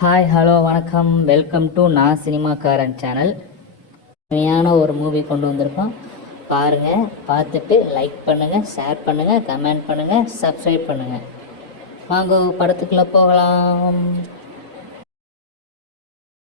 Hi hello வணக்கம், welcome to நான் சினிமாக்காரன் channel. உண்மையான ஒரு மூவி கொண்டு வந்திருக்கோம். பாருங்கள், பார்த்துட்டு லைக் பண்ணுங்கள், ஷேர் பண்ணுங்கள், கமெண்ட் பண்ணுங்கள், சப்ஸ்கிரைப் பண்ணுங்கள். வாங்க படத்துக்குள்ளே போகலாம்.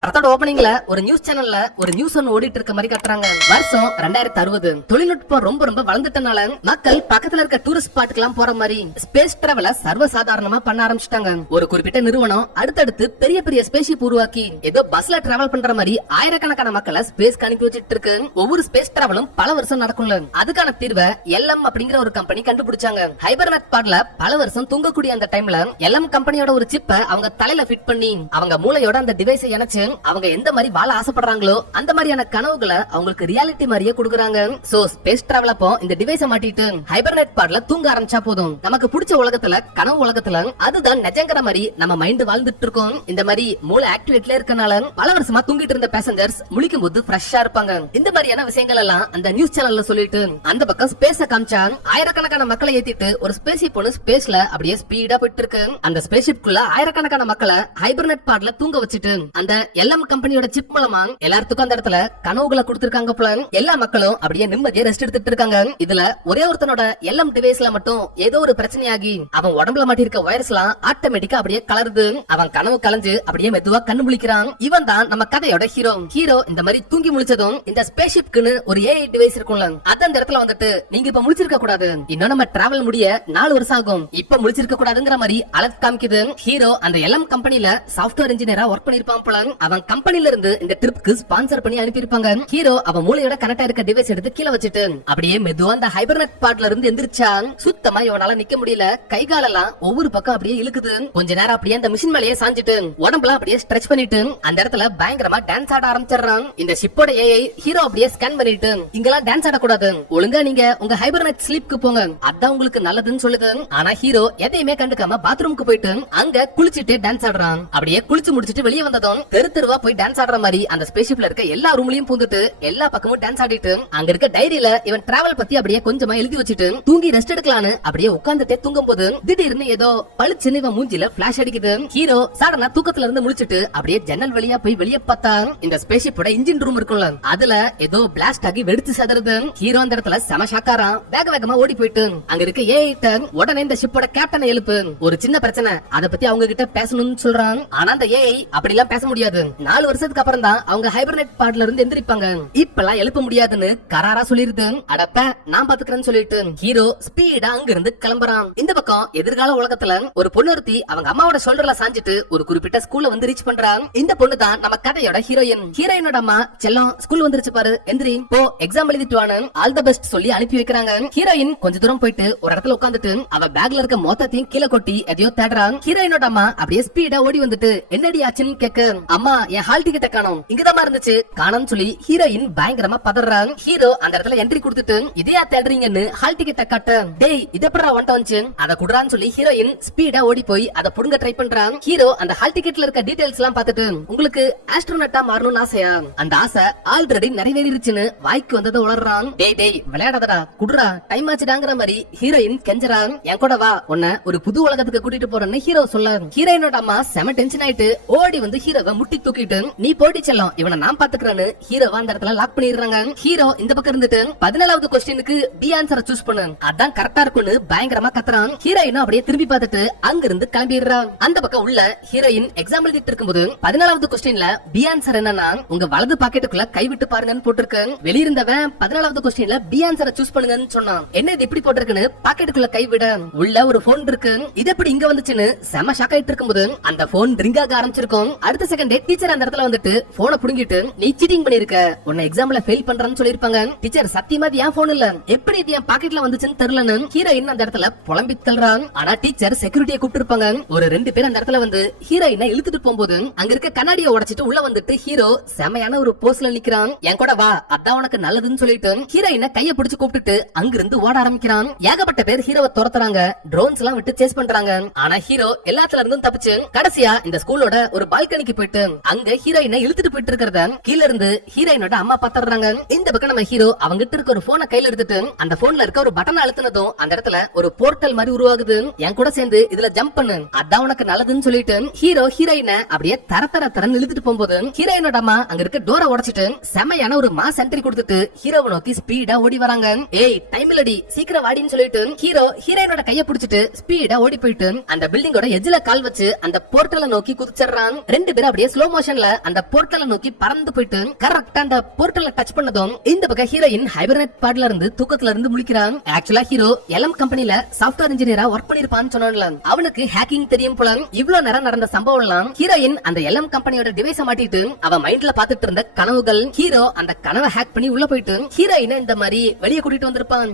படத்தோட ஓபனிங்ல ஒரு நியூஸ் சேனல்ல ஒரு நியூஸ் ஒன்னு ஓடிட்டு இருக்க மாதிரி கட்டுறாங்க. வருஷம் 2060. தொழில்நுட்பம் ரொம்ப வளர்ந்துட்டனால மக்கள் பக்கத்துல இருக்க டூரிஸ்ட் ஸ்பாட்டுக்கு எல்லாம் போற மாதிரி ஸ்பேஸ் டிராவல சர்வசாதாரணமா பண்ண ஆரம்பிச்சிட்டாங்க. ஒரு குறிப்பிட்ட நிறுவனம் அடுத்தடுத்து பெரிய ஸ்பேஸ்ஷிப் உருவாக்கி ஏதோ பஸ்ல டிராவல் பண்ற மாதிரி ஆயிரக்கணக்கான மக்களை ஸ்பேஸ்க்கு அனுப்பி வச்சிட்டு இருக்கு. ஒவ்வொரு ஸ்பேஸ் டிராவலும் பல வருஷம் நடக்கும்ல. அதுக்கான தீர்வை LM அப்படிங்கிற ஒரு கம்பெனி கண்டுபிடிச்சாங்க. ஹைபர்நெட் பாட்ல பல வருஷம் தூங்கக்கூடிய அந்த டைம்ல LM கம்பெனியோட ஒரு சிப்பை அவங்க தலையில ஃபிட் பண்ணி அவங்க மூளையோட அந்த டிவைஸை இணைச்சு அவங்க எந்த மாதிரி வாழ ஆசைப்படுறாங்களோ அந்த மாதிரியான கனவுகளை அவங்களுக்கு ரியாலிட்டி மாதிரியே கொடுக்குறாங்க. சோ ஸ்பேஸ் டிராவல் அப்போ இந்த டிவைஸை மாட்டிட்டு ஹைபர்நெட் பாட்ல தூங்க ஆரம்பிச்சா போதும். நமக்கு பிடிச்ச உலகத்துல, கனவு உலகத்துல அதுதான் நிஜங்கிற மாதிரி நம்ம மைண்ட் வாழ்ந்துட்டு இருக்கோம். இந்த மாதிரி மூளை ஆக்டிவேட்ல இருக்கனால பல வருஷமா தூங்கிட்டு இருந்த பேசஞ்சர்ஸ் முழிக்கும் போது ஃப்ரெஷ்ஷா இருப்பாங்க. இந்த மாதிரியான விஷயங்கள் எல்லாம் அந்த நியூஸ் சேனல்ல சொல்லிட்டு அந்த பக்கம் ஸ்பேஸ காமிச்சா ஆயிரக்கணக்கான மக்களை ஏத்திட்டு ஒரு ஸ்பேஸ்ஷிப் ஒன்னு ஸ்பேஸ்ல அப்படியே ஸ்பீடா போயிட்டு இருக்கு. அந்த ஸ்பேஸ்ஷிப்குள்ள ஆயிரக்கணக்கான மக்களை ஹைபர்நெட் பாட்ல தூங்க வச்சுட்டு அந்த LM கம்பெனியோட சிப் மூலமா எல்லாத்துக்கும் அந்த இடத்துல கனவுகளை கொடுத்திருக்காங்க போல. எல்லா மக்களும் அப்படியே நிம்மதியா ரெஸ்ட் எடுத்துட்டு இருக்காங்க. இதுல ஒரே ஒருத்தனோட LM டிவைஸ்ல மட்டும் ஏதோ ஒரு பிரச்சனையாகி அவன் உடம்புல மாட்டிருக்க வைரஸ் எல்லாம் ஆட்டோமேட்டிக்கா அப்படியே கலருது. அவன் கனவு கலைஞ்சு அப்படியே மெதுவா கண்ணு முழிக்கிறான். இவன் தான் நம்ம கதையோட ஹீரோ. இந்த மாதிரி தூங்கி முழிச்சதும் இந்த ஸ்பேஸ்ஷிப்க்குன்னு ஒரு AI டிவைஸ் இருக்கும்ல, அது அந்த இடத்துல வந்துட்டு நீங்க இப்ப முழிச்சிருக்க கூடாது, இன்னும் நம்ம டிராவல் முடிய 4 வருஷம் ஆகும், இப்ப முழிச்சிருக்க கூடாதுங்கிற மாதிரி அலர்ட் காமிக்குது. ஹீரோ அந்த LM கம்பெனில சாஃப்ட்வேர் இன்ஜினியரா ஒர்க் பண்ணிருப்பான் போல. அவன் கம்பெனில இருந்து இந்த ட்ரிப்க்கு ஸ்பான்சர் பண்ணி அனுப்பியிருப்பாங்க. ஹீரோ அவன் மூளையோட கனெக்ட் இருக்க டிவைஸ் எடுத்து கீழ வச்சிட்டு அப்படியே மெதுவா அந்த ஹைபர்நெட் பாட்ல இருந்து எந்திரிச்சா. சுத்தமா இவனால நிக்க முடியல. கை காலெல்லாம் ஒவ்வொரு பக்கம் அப்படியே இழுக்குது. கொஞ்ச நேரம் அப்படியே அந்த மிஷின் மேலேயே சாஞ்சிட்டு உடம்புல அப்படியே ஸ்ட்ரெச் பண்ணிட்டு அந்த இடத்துல பயங்கரமா டான்ஸ் ஆட ஆரம்பிச்சிடுறான். இந்த ஷிப்போட AI ஹீரோ அப்படியே ஸ்கேன் பண்ணிட்டு இங்கெல்லாம் டான்ஸ் ஆடக்கூடாது, ஒழுங்கா நீங்க உங்க ஹைபர்நெட் ஸ்லீப்க்கு போங்க, அதான் உங்களுக்கு நல்லதுன்னு சொல்லுது. ஆனா ஹீரோ எதையுமே கண்டுக்காம பாத்ரூமுக்கு போயிட்டு அங்க குளிச்சிட்டு டான்ஸ் ஆடுறான். அப்படியே குளிச்சு முடிச்சிட்டு வெளியே வந்ததும் தெருவா போய் டான்ஸ் ஆடுற மாதிரி அந்த ஸ்பேஸ்ஷிப்ல இருக்க எல்லா ரூம்லயும் பூந்துட்டு எல்லா பக்கமும் டான்ஸ் ஆடிட்டு அங்க இருக்க டைரியில இவன் டிராவல் பத்தி அப்படியே கொஞ்சமா எழுதி வச்சுட்டு தூங்கி ரெஸ்ட் எடுக்கலான்னு அப்படியே உட்கார்ந்துட்டே தூங்கும் போது திடீர்னு ஏதோ பளிச்சுன்னு இவன் மூஞ்சில பிளாஷ் அடிக்குது. ஹீரோ சடனா தூக்கத்துல இருந்து முழிச்சிட்டு அப்படியே ஜன்னல் வழியா போய் வெளியே பார்த்தா இந்த ஸ்பேஸ்ஷிப்போட இன்ஜின் ரூம் இருக்கும்ல, அதுல ஏதோ பிளாஸ்ட் ஆகி வெடிச்சு சதறது. ஹீரோ அந்த இடத்துல செம ஷாக்காரான். வேகமா ஓடி போயிட்டு அங்க இருக்க AI உடனே இந்த ஷிப்போட கேப்டனை எழுப்பு, ஒரு சின்ன பிரச்சனை, அத பத்தி அவங்க கிட்ட பேசணும்னு சொல்றான். ஆனா அந்த AI அப்படி எல்லாம் பேச முடியாது, 4 வருஷத்துக்கு அப்புறம் தான் அவங்க ஹைபர்நெட் பாட்ல இருந்து எந்திரிப்பாங்க, இப்பெல்லாம் எழுப்ப முடியாதுன்னு கராரா சொல்லிருது. அடப்ப நான் பாத்துக்கிறேன்னு சொல்லிட்டு ஹீரோ ஸ்பீடா அங்க இருந்து கிளம்புறான். இந்த பக்கம் எதிர்கால உலகத்துல ஒரு பொண்ணு ஒருத்தி அவங்க அம்மாவோட ஷோல்டர்ல சாஞ்சிட்டு ஒரு குறிப்பிட்ட ஸ்கூல்ல வந்து ரீச் பண்றான். இந்த பொண்ணு தான் நம்ம கதையோட ஹீரோயினோட அம்மா. செல்லம் ஸ்கூல் வந்துருச்சு பாரு, எந்திரி போ, எக்ஸாம் எழுதிட்டு வான்னு ஆல் தி பெஸ்ட் சொல்லி அனுப்பி வைக்கிறாங்க. ஹீரோயின் கொஞ்ச தூரம் போயிட்டு ஒரு இடத்துல உட்காந்துட்டு அவ பேக்ல இருக்க மொத்தத்தையும் கீழே கொட்டி எதையோ தேடுறான். ஹீரோயினோட அம்மா அப்படியே ஸ்பீடா ஓடி வந்துட்டு என்னடி ஆச்சுன்னு கேட்க, அம்மா என் ஹால் டிக்கெட்ட காணோம், இங்கதான் இருந்துச்சு, காணோம்னு சொல்லி ஹீரோயின் பயங்கரமா பதறாங்க. ஹீரோ அந்த இடத்துல என்ட்ரி கொடுத்துட்டு இதையா தேடுறீங்கன்னு ஹால் டிக்கெட்ட காட்ட, டேய் இது எப்படா வந்துச்சு, அத குடுறான்னு சொல்லி ஹீரோயின் ஸ்பீடா ஓடி போய் அத புடுங்க ட்ரை பண்றாங்க. ஹீரோ அந்த ஹால் டிக்கெட்ல இருக்க டீடைல்ஸ் எல்லாம் பார்த்துட்டு உங்களுக்கு ஆஸ்ட்ரோனட்டா மாறணும்னு ஆசையா, அந்த ஆசை ஆல்ரெடி நிறைவேறிடுச்சுன்னு வாய்க்கு வந்ததை உளறான். டேய் விளையாடாதடா, குடுறா, டைம் ஆச்சுடாங்கிற மாதிரி ஹீரோயின் கெஞ்சறான். என் கூட வா, உன்ன ஒரு புது உலகத்துக்கு கூட்டிட்டு போறேன்னு ஹீரோ சொல்ல, ஹீரோயினோட அம்மா செம டென்ஷன் ஆயிட்டு ஓடி வந்து ஹீரோவை முட்டி தூக்கிட்டு நீ போடி செல்லம், இவனை நான் பாத்துக்கிறேன்னு ஹீரோவா அந்த இடத்துல லாக் பண்ணிடுறாங்க. ஹீரோ இந்த பக்கம் இருந்துட்டு 14வது क्वेश्चनக்கு பி ஆன்சரை சூஸ் பண்ணு, அதான் கரெக்டா இருக்கும்னு பயங்கரமா கத்துறான். ஹீரோயினும் அப்படியே திரும்பி பார்த்துட்டு அங்க இருந்து கிளம்பிடுறான். அந்த பக்கம் உள்ள ஹீரோயின் எக்ஸாம் எழுதிட்டு இருக்கும்போது 14வது क्वेश्चनல பி ஆன்சர் என்னன்னா உங்க வலது பாக்கெட்டுக்குள்ள கைவிட்டு பாருங்கன்னு போட்டிருக்கு. வெளியிருந்தவன் 14வது क्वेश्चनல பி ஆன்சரை சூஸ் பண்ணுங்கன்னு சொன்னான். என்ன இது இப்படி போட்டிருக்குன்னு பாக்கெட்டுக்குள்ள கைவிட உள்ள ஒரு போன் இருக்கு, இது எப்படி இங்க வந்துச்சுன்னு செம ஷாக் ஆயிட்டு இருக்கும்போது அந்த போன் ரிங் ஆக ஆரம்பிச்சிருக்கும். அடுத்த செகண்டே டீச்சர் அந்த இடத்துல வந்துட்டு போனை புடுங்கிட்டு நீ சீட்டிங் பண்ணிருக்க, உன்னை எக்ஸாம்ல ஃபெயில் பண்றன்னு சொல்லிருப்பாங்க. டீச்சர் சத்தியமா இது என் போன் இல்ல, எப்படி இது என் பாக்கெட்ல வந்துச்சுன்னு தெரியலன்னு ஹீரோயின் அந்த இடத்துல புலம்பி தள்ளுறான். ஆனா டீச்சர் செக்யூரிட்டியை கூப்பிட்டு இருப்பாங்க. ஒரு 2 பேர் அந்த இடத்துல வந்து ஹீரோயினை இழுத்துட்டு போகும்போது அங்க இருக்க கண்ணாடியை உடைச்சிட்டு உள்ள வந்துட்டு ஹீரோ செமையான ஒரு போஸ்ல நிக்கிறான். என் கூட வா, அதான் உனக்கு நல்லதுன்னு சொல்லிட்டு ஹீரோயினை கைய பிடிச்சு கூப்பிட்டுட்டு அங்கிருந்து ஓட ஆரம்பிக்கிறான். ஏகப்பட்ட பேர் ஹீரோவை துரத்துறாங்க, ட்ரோன்ஸ் எல்லாம் விட்டு சேஸ் பண்றாங்க. ஆனா ஹீரோ எல்லாத்துல இருந்தும் தப்பிச்சு கடைசியா இந்த ஸ்கூலோட ஒரு பால்கனிக்கு போயிட்டு அங்க ஹீரோயினை இழுத்துட்டு போயிட்டு இருக்கிறத கீழ இருந்து ஹீரோயினோட அம்மா பாத்துறாங்க. இந்த பக்கம் நம்ம ஹீரோ அவங்கிட்ட இருக்க ஒரு போனை கையில எடுத்துட்டு அந்த போன்ல இருக்க ஒரு பட்டன் அழுத்தினதும் அந்த இடத்துல ஒரு போர்ட்டல் மாதிரி உருவாகுது. என் கூட சேர்ந்து இதுல ஜம்ப் பண்ணு, அதான் உனக்கு நல்லதுன்னு சொல்லிட்டு ஹீரோ ஹீரோயினை அப்படியே தரன்னு இழுத்துட்டு போகும்போது ஹீரோயினோட அம்மா அங்க இருக்க டோரை உடைச்சிட்டு செமையான ஒரு மாஸ் என்ட்ரி கொடுத்துட்டு ஹீரோவை நோக்கி ஸ்பீடா ஓடி வராங்க. ஏய் டைம் இல்லடி, சீக்கிரம் வாடின்னு சொல்லிட்டு ஹீரோ ஹீரோயினோட கைய பிடிச்சிட்டு ஸ்பீடா ஓடி போயிட்டு அந்த பில்டிங்கோட எஜ்ல கால் வச்சு அந்த போர்ட்டலை நோக்கி குதிச்சிடுறான். ரெண்டு பேரும் அப்படியே ஸ்லோ மோஷன்ல அந்த போர்ட்டலை நோக்கி பறந்து போயிட்டு கரெக்டா அந்த போர்ட்டலை டச் பண்ணதும் இந்த பக்கம் ஹீரோயின் ஹைபர்னேட் பாட்ல இருந்து தூக்கத்துல இருந்து முழிக்கிறான். ஆக்சுவலா ஹீரோ எல்எம் கம்பெனில சாஃப்ட்வேர் இன்ஜினியரா ஒர்க் பண்ணிருப்பான்னு சொன்னான்ல, அவனுக்கு ஹேக்கிங் தெரியும் போல. இவ்வளவு நேரம் நடந்த சம்பவம் எல்லாம் ஹீரோயின் அந்த எல்எம் கம்பெனியோட டிவைஸ மாட்டிட்டு அவ மைண்ட்ல பாத்துட்டு இருந்த கனவுகள். ஹீரோ அந்த கனவை ஹேக் பண்ணி உள்ள போயிட்டு ஹீரோயினை இந்த மாதிரி வெளியே கூட்டிட்டு வந்திருப்பான்.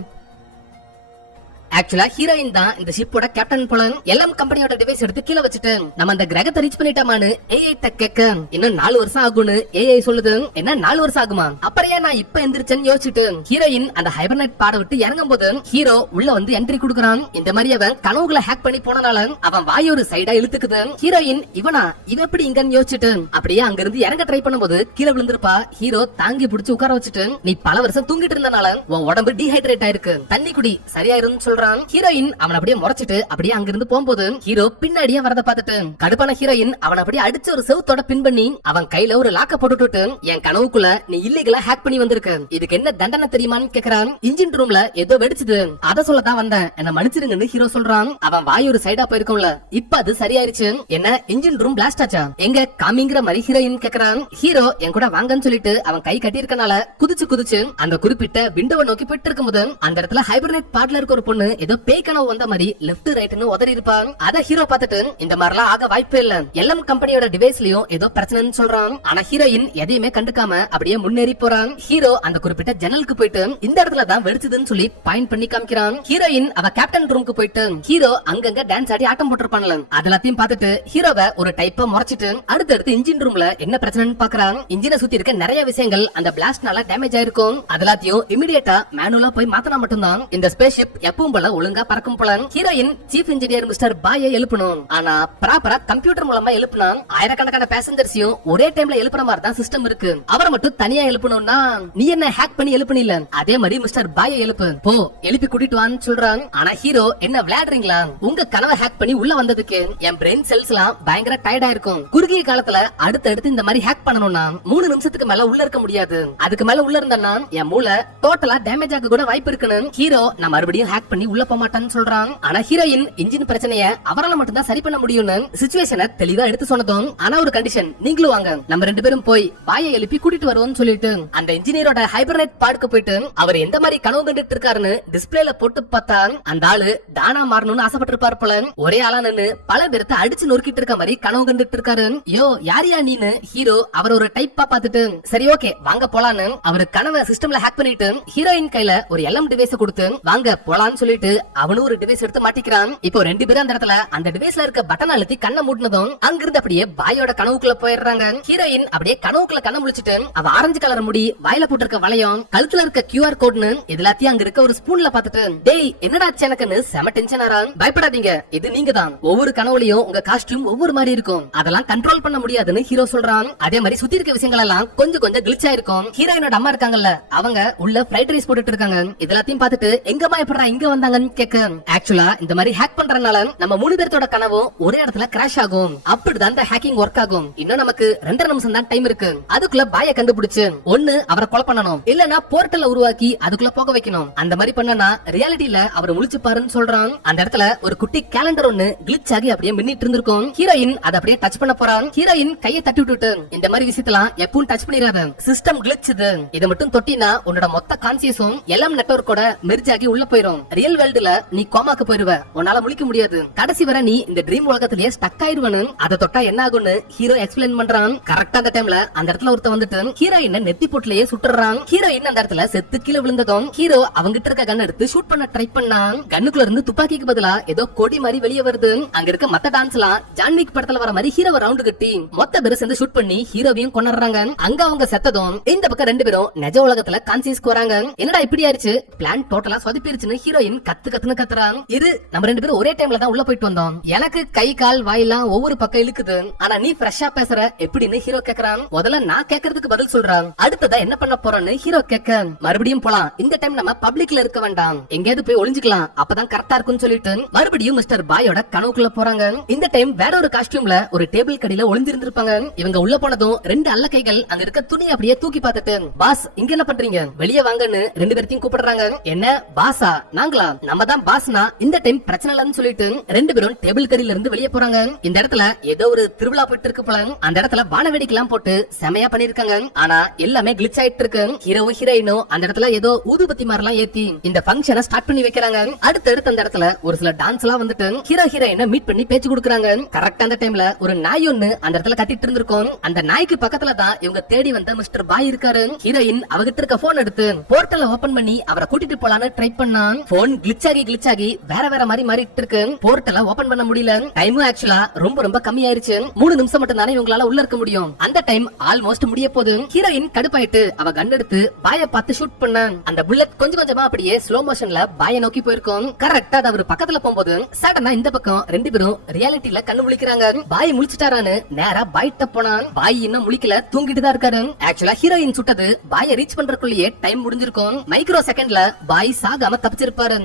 ஆக்சுவலா ஹீரோயின் தான் இந்த ஷிப்போட கேப்டன் போல. எல்எம் கம்பெனியோட டிவைஸ் எடுத்து கீழ வச்சுட்டு நம்ம அந்த கிரகத்தை ரீச் பண்ணிட்டோமான்னு ஏஐ கேட்க இன்னும் 4 வருஷம் ஆகும்னு ஏஐ சொல்லுது. என்ன 4 வருஷம் ஆகுமா? அப்புறம் நான் இப்ப எந்திரிச்சேன்னு யோசிச்சுட்டு ஹீரோயின் அந்த ஹைபர்னேட் பாட விட்டு இறங்கும் போது ஹீரோ உள்ள வந்து என்ட்ரி கொடுக்கறான். இந்த மாதிரி அவன் கனவுகளை ஹேக் பண்ணி போனனால அவன் வாயோரு சைடா இழுத்துக்குது. ஹீரோயின் இவன் எப்படி இங்கன்னு யோசிச்சுட்டு அப்படியே அங்க இருந்து இறங்க ட்ரை பண்ணும்போது கீழே விழுந்திருப்பா. ஹீரோ தாங்கி பிடிச்சு உட்கார வச்சுட்டு நீ பல வருஷம் தூங்கிட்டு இருந்தனால உன் உடம்பு டீஹைட்ரேட் ஆயிருக்கு, தண்ணி குடி சரியாயிருன்னு சொல்றான். ஹீரோயின் அவன் அப்படியே முறைச்சிட்டு அப்படியே அங்கிருந்து போகும்போது ஹீரோ பின்னாடியே வரத பார்த்துட்டு கடுப்பான ஹீரோயின் அவன் அப்படியே அடிச்சு ஒரு செவுத்தோட பின் பண்ணி அவன் கையில ஒரு லாக்க போட்டுட்டு என் கனவுக்குள்ள நீ இல்லீகலா ஹேக் பண்ணி வந்திருக்க, இதுக்கு என்ன தண்டனை தெரியுமான்னு கேக்குறான். இன்ஜின் ரூம்ல ஏதோ வெடிச்சுது, அத சொல்லதான் வந்தேன், என்ன மன்னிச்சிருங்கன்னு ஹீரோ சொல்றான். அவன் வாய் ஒரு சைடா போயிருக்கும்ல, இப்ப அது சரியாயிருச்சு. என்ன இன்ஜின் ரூம் பிளாஸ்ட் ஆச்சா, எங்க காமிங்கிற மாதிரி ஹீரோயின் கேக்குறான். ஹீரோ என் கூட வாங்கன்னு சொல்லிட்டு அவன் கை கட்டி இருக்கனால குதிச்சு அந்த குறிப்பிட்ட விண்டோவை நோக்கி போயிட்டு இருக்கும்போது அந்த இடத்துல ஹைபர்னேட் பாட்ல இருக்க ஒரு பொண்ணு ஏதோ பேய் கனவு வந்த மாதிரி லெஃப்ட் ரைட்னு உதறி இருப்பான். அத ஹீரோ பார்த்துட்டு இந்த மாதிரிலாம் ஆக வாய்ப்பே இல்ல, எல்எம் கம்பெனியோட டிவைஸ்லயும் ஏதோ பிரச்சனைன்னு சொல்றான். ஆனா ஹீரோயின் எதையுமே கண்டுக்காம அப்படியே முன்னேறி போறான். ஹீரோ அந்த குறிப்பிட்ட ஜன்னலுக்கு போயிட்டு இந்த இடத்துல தான் வெடிச்சதுன்னு சொல்லி பாயிண்ட் பண்ணி காமிக்கிறான். ஹீரோயின் அவ கேப்டன் ரூமுக்கு போயிட்டு ஹீரோ அங்கங்க டான்ஸ் ஆடி ஆட்டம் போட்டுருப்பான்ல, அதெல்லாத்தையும் பார்த்துட்டு ஹீரோவை ஒரு டைப்பா முறைச்சிட்டு அடுத்தடுத்து இன்ஜின் ரூம்ல என்ன பிரச்சனைன்னு பாக்குறான். இன்ஜினை சுத்தி இருக்க நிறைய விஷயங்கள் அந்த பிளாஸ்ட்னால டேமேஜ் ஆயிருக்கும், அதெல்லாத்தையும் இமிடியேட்டா மேனுவலா போய் மாத்தினா மட்டும்தான் இந்த ஸ்பேஸ் ஷிப் எப்பவும் போல ஒழுங்கா பறக்கும் போல. ஹீரோயின் சீஃப் இன்ஜினியர் மிஸ்டர் பாயை எழுப்பணும், ஆனா ப்ராப்பரா கம்ப்யூட்டர் மூலமா எழுப்பினா ஆயிரக்கணக்கான பேசஞ்சர்ஸையும் ஒரே டைம்ல எழுப்புற மாதிரி தான் சிஸ்டம் இருக்கு. அவரை மட்டும் தனியா எழுப்பணும்னா நீ என்ன ஹேக் பண்ணி எழுப்பணில, அதே மாதிரி மிஸ்டர் பாயை எழுப்பு, போ எழுப்பி கூட்டிட்டு வான்னு சொல்றான். ஆனா ஹீரோ என்ன விளையாடுறீங்களா, உங்க கனவை ஹேக் பண்ணி உள்ள வந்ததுக்கு என் பிரெயின் செல்ஸ் எல்லாம் பயங்கர டயர்டா இருக்கும், குறுகிய காலத்துல அடுத்து இந்த மாதிரி ஹேக் பண்ணணும்னா 3 நிமிஷத்துக்கு மேல உள்ள இருக்க முடியாது, அதுக்கு மேல உள்ள இருந்தா என் மூளை டோட்டலா டேமேஜ் ஆக கூட வாய்ப்பு இருக்குன்னு ஹீரோ நான் மறுபடியும் ஹேக் பண்ணி உள்ள போக மாட்டான்னு சொல்றான். ஆனா ஹீரோயின் இன்ஜின் பிரச்சனைய அவரால மட்டும் தான் சரி பண்ண முடியும்னு சிச்சுவேஷனை தெளிவா எடுத்து சொன்னதும் ஆனா ஒரு கண்டிஷன், நீங்களும் வாங்க நம்ம 2 பேரும் போய் பாயை எழுப்பி கூட்டிட்டு வருவோம்னு சொல்லிட்டு அந்த இன்ஜினியரோட ஹைபர்னேட் பாடுக்கு போயிட்டு அவர் எந்த மாதிரி கனவு கண்டுட்டு இருக்காருன்னு டிஸ்பிளேல போட்டு பார்த்தா அந்த ஆளு தானா மாறணும்னு ஆசைப்பட்டிருப்பார் போல. ஒரே ஆளா நின்னு பல பேர்த்த அடிச்சு நொறுக்கிட்டு இருக்க மாதிரி கனவு கண்டுட்டு இருக்காரு. யோ யாரியா நீனு ஹீரோ அவர் ஒரு டைப்பா பார்த்துட்டு சரி ஓகே வாங்க போலான்னு அவரு கனவை சிஸ்டம்ல ஹேக் பண்ணிட்டு ஹீரோயின் கையில ஒரு எல்எம் டிவைஸ் கொடுத்து வாங்க போலான்னு சொல்லிட்டு அவனும் ஒரு டிவைஸ் எடுத்து மாட்டிக்கிறான். இப்போ 2 பேரும் அந்த இடத்துல அந்த டிவைஸ்ல இருக்க பட்டன் அழுத்தி கண்ணை மூடினதும் அங்கிருந்து அப்படியே பாயோட கனவுக்குள்ள போயிடுறாங்க. ஹீரோயின் அப்படியே கனவுக்குள்ள கண்ணை முழிச்சிட்டு அவ ஆரஞ்சு கலர் முடி, வாயில போட்டிருக்க வளையம், கழுத்துல இருக்க QR கோட்னு இதெல்லாத்தையும் அங்க இருக்க ஒரு ஸ்பூன்ல பாத்துட்டு டேய் என்னடா எனக்குன்னு செம டென்ஷன் ஆறான். பயப்படாதீங்க இது நீங்க தான், ஒவ்வொரு கனவுலயும் உங்க காஸ்டியூம் ஒவ்வொரு மாதிரி இருக்கும், அதெல்லாம் கண்ட்ரோல் பண்ண முடியாதுன்னு ஹீரோ சொல்றான். அதே மாதிரி சுத்தி இருக்க விஷயங்கள் எல்லாம் கொஞ்சம் கிளிச் ஆயிருக்கும். ஹீரோயினோட அம்மா இருக்காங்கல்ல அவங்க உள்ள ஃப்ரைட் ரைஸ் போட்டுட்டு இருக்காங்க. இதெல்லாத்தையும் பார்த்துட்டு எங்கம்மா எப்படா இங்க வந்தாங்கன்னு கேட்க ஆக்சுவலா இந்த மாதிரி ஹேக் பண்றதுனால நம்ம 3 பேர்த்தோட கனவும் ஒரே இடத்துல கிராஷ் ஆகும், அப்படிதான் இந்த ஹேக்கிங் ஒர்க் ஆகும். இன்னும் நமக்கு 2.5 நிமிஷம் தான் டைம் இருக்கு, அதுக்குள்ள பாயை கண்டுபிடிச்சு ஒண்ணு அவரை கொலை பண்ணணும், இல்லனா போர்ட்டல உருவாக்கி அதுக்குள்ள போக வைக்கணும். அந்த மாதிரி பண்ணனா ரியாலிட்டில அவர் முழிச்சு பாருன்னு சொல்றான். அந்த இடத்துல ஒரு குட்டி கேலண்டர் ஒண்ணு கிளிச் ஆகி அப்படியே மின்னிட்டு இருந்திருக்கும். ஹீரோயின் அதை அப்படியே டச் பண்ண போறான். ஹீரோயின் கையை தட்டி விட்டுட்டு இந்த மாதிரி விஷயத்தெல்லாம் எப்பவும் டச் பண்ணிடாத, சிஸ்டம் கிளிச் இதை மட்டும் தொட்டினா உன்னோட மொத்த கான்சியஸும் எல்லாம் நெட்வொர்க்கோட மெர்ஜ் ஆகி உள்ள போயிரும், ரியல் வேர்ல்டுல நீ கோமாக்கு போயிருவ, உன்னால முழிக்க முடியாது, கடைசி வரை நீ இந்த ட்ரீம் உலகத்திலேயே ஸ்டக் ஆயிருவனு அதை தொட்டா என்ன ஆகும்னு ஹீரோ எக்ஸ்பிளைன் பண்றான். கரெக்டா அந்த டைம்ல அந்த இடத்துல ஒருத்த வந்துட்டு ஹீரோயினை நெத்தி போட்டுலயே சுட்டுறான். ஹீரோயின் அந்த இடத்துல செத்து கீழே விழுந்ததும் ஹீரோ அவங்கிட்ட இருக்க கன் எடுத்து ஷூட் பண்ண ட்ரை பண்ணான். கண்ணுக்குள்ள இருந்து துப்பாக்கிக்கு பதிலா ஏதோ கொடி மாதிரி வெளியே வருது. அங்க இருக்க மத்த டான்ஸ் எல்லாம் ஜான்விக் படத்துல வர மாதிரி ஹீரோவை ரவுண்டு கட்டி மொத்த பேரும் சேர்ந்து ஷூட் பண்ணி ஹீரோவையும் கொண்டாடுறாங்க. அங்க அவங்க செத்ததும் இந்த பக்கம் 2 பேரும் நிஜ உலகத்துல கான்சியஸ்க்கு வராங்க. என்னடா இப்படி ஆயிருச்சு, பிளான் டோட்டலா சொதப்பிருச்சுன்னு ஹீரோயின் கத்துன்னு கத்துறான். இது நம்ம 2 பேரும் ஒரே டைம்ல தான் உள்ள போயிட்டு வந்தோம். எனக்கு கை கால் வாயெல்லாம் ஒவ்வொரு பக்கம் இழுக்குது. ஆனா நீ ஃப்ரெஷ்ஷா பேசுற எப்படின்னு ஹீரோ கேக்குறான். முதல்ல நான் கேக்குறதுக்கு பதில் சொல்றான். அடுத்ததா என்ன பண்ண போறோம்னு ஹீரோ கேட்க, மறுபடியும் போலாம். இந்த டைம் நம்ம பப்ளிக்ல இருக்க வேண்டாம், எங்கேயாவது போய் ஒளிஞ்சுக்கலாம், அப்பதான் கரெக்டா இருக்கும்னு சொல்லிட்டு மறுபடியும் மிஸ்டர் பாயோட கனவுக்குள்ள போறாங்க. இந்த டைம் வேற ஒரு காஸ்டியூம்ல ஒரு டேபிள் கடியில ஒளிஞ்சிருந்திருப்பாங்க. இவங்க உள்ள போனதும் 2 அல்ல கைகள் அங்க இருக்க துணி அப்படியே தூக்கி பார்த்துட்டு, பாஸ் இங்க என்ன பண்றீங்க, வெளியே வாங்கன்னு 2 பேரையும் கூப்பிடுறாங்க. என்ன பாஸா? நாங்களா? நம்ம தான் பாஸ்னா இந்த டைம் பிரச்சனை இல்லன்னு சொல்லிட்டு 2 பேரும் டேபிள் கடியில இருந்து வெளியே போறாங்க. இந்த இடத்துல ஏதோ ஒரு திருவிழா போயிட்டு இருக்கு போல. அந்த இடத்துல வான வேடிக்கைலாம் போட்டு செமையா பண்ணிருக்காங்க. ஆனா எல்லாமே கிளிச் ஆயிட்டு இருக்கு. ஹீரோ ஹீரோயினும் அந்த இடத்துல ஏதோ ஊதுபத்தி மாதிரிலாம் ஏத்தி இந்த ஃபங்க்ஷனை ஸ்டார்ட் பண்ணி வைக்கிறாங்க. அடுத்தடுத்து அந்த இடத்துல ஒரு சில டான்ஸ் எல்லாம் வந்துட்டு ஹீரோ ஹீரோயினை மீட் பண்ணி பேச்சு கொடுக்குறாங்க. கரெக்டா அந்த டைம்ல ஒரு நாய் ஒண்ணு அந்த இடத்துல கட்டிட்டு இருந்திருக்கும். அந்த நாய்க்கு பக்கத்துல தான் இவங்க தேடி வந்த மிஸ்டர் பாய் இருக்காரு. ஹீரோயின் அவகிட்ட இருக்க போன் எடுத்து போர்ட்டலை ஓபன் பண்ணி அவரை கூட்டிட்டு போலான்னு ட்ரை பண்ணான். போன் கிளிச் ஆகி வேற வேற மாதிரி மாறிட்டு இருக்கு. போர்ட்டலை ஓபன் பண்ண முடியல. டைமும் ஆக்சுவலா ரொம்ப கம்மி ஆயிருச்சு. 3 நிமிஷம் மட்டும் தானே இவங்களால உள்ள இருக்க முடியும். அந்த டைம் ஆல்மோஸ்ட் முடிய போகுது. ஹீரோயின் கடுப்பாயிட்டு அவ கன் எடுத்து பாய பார்த்து ஷூட் பண்ணான். அந்த புல்லட் கொஞ்சமா அப்படியே ஸ்லோ மோஷன்ல பாய நோக்கி போயிருக்கும். கரெக்டா அது அவர் பக்கத்துல போகும்போது சடனா இந்த பக்கம் 2 பேரும் ரியாலிட்டில கண்ணு முழிக்கிறாங்க. பாய் முழிச்சிட்டாரான்னு நேரா பாய்ட்ட போனான். பாய் இன்னும் முழிக்கல, தூங்கிட்டு தான் இருக்காரு. ஆக்சுவலா ஹீரோயின் சுட்டது பாய ரீச் பண்றதுக்குள்ளேயே டைம் முடிஞ்சிருக்கும். மைக்ரோ செகண்ட்ல பாய் சாகாம தப்பிச்சிருப்பாரு.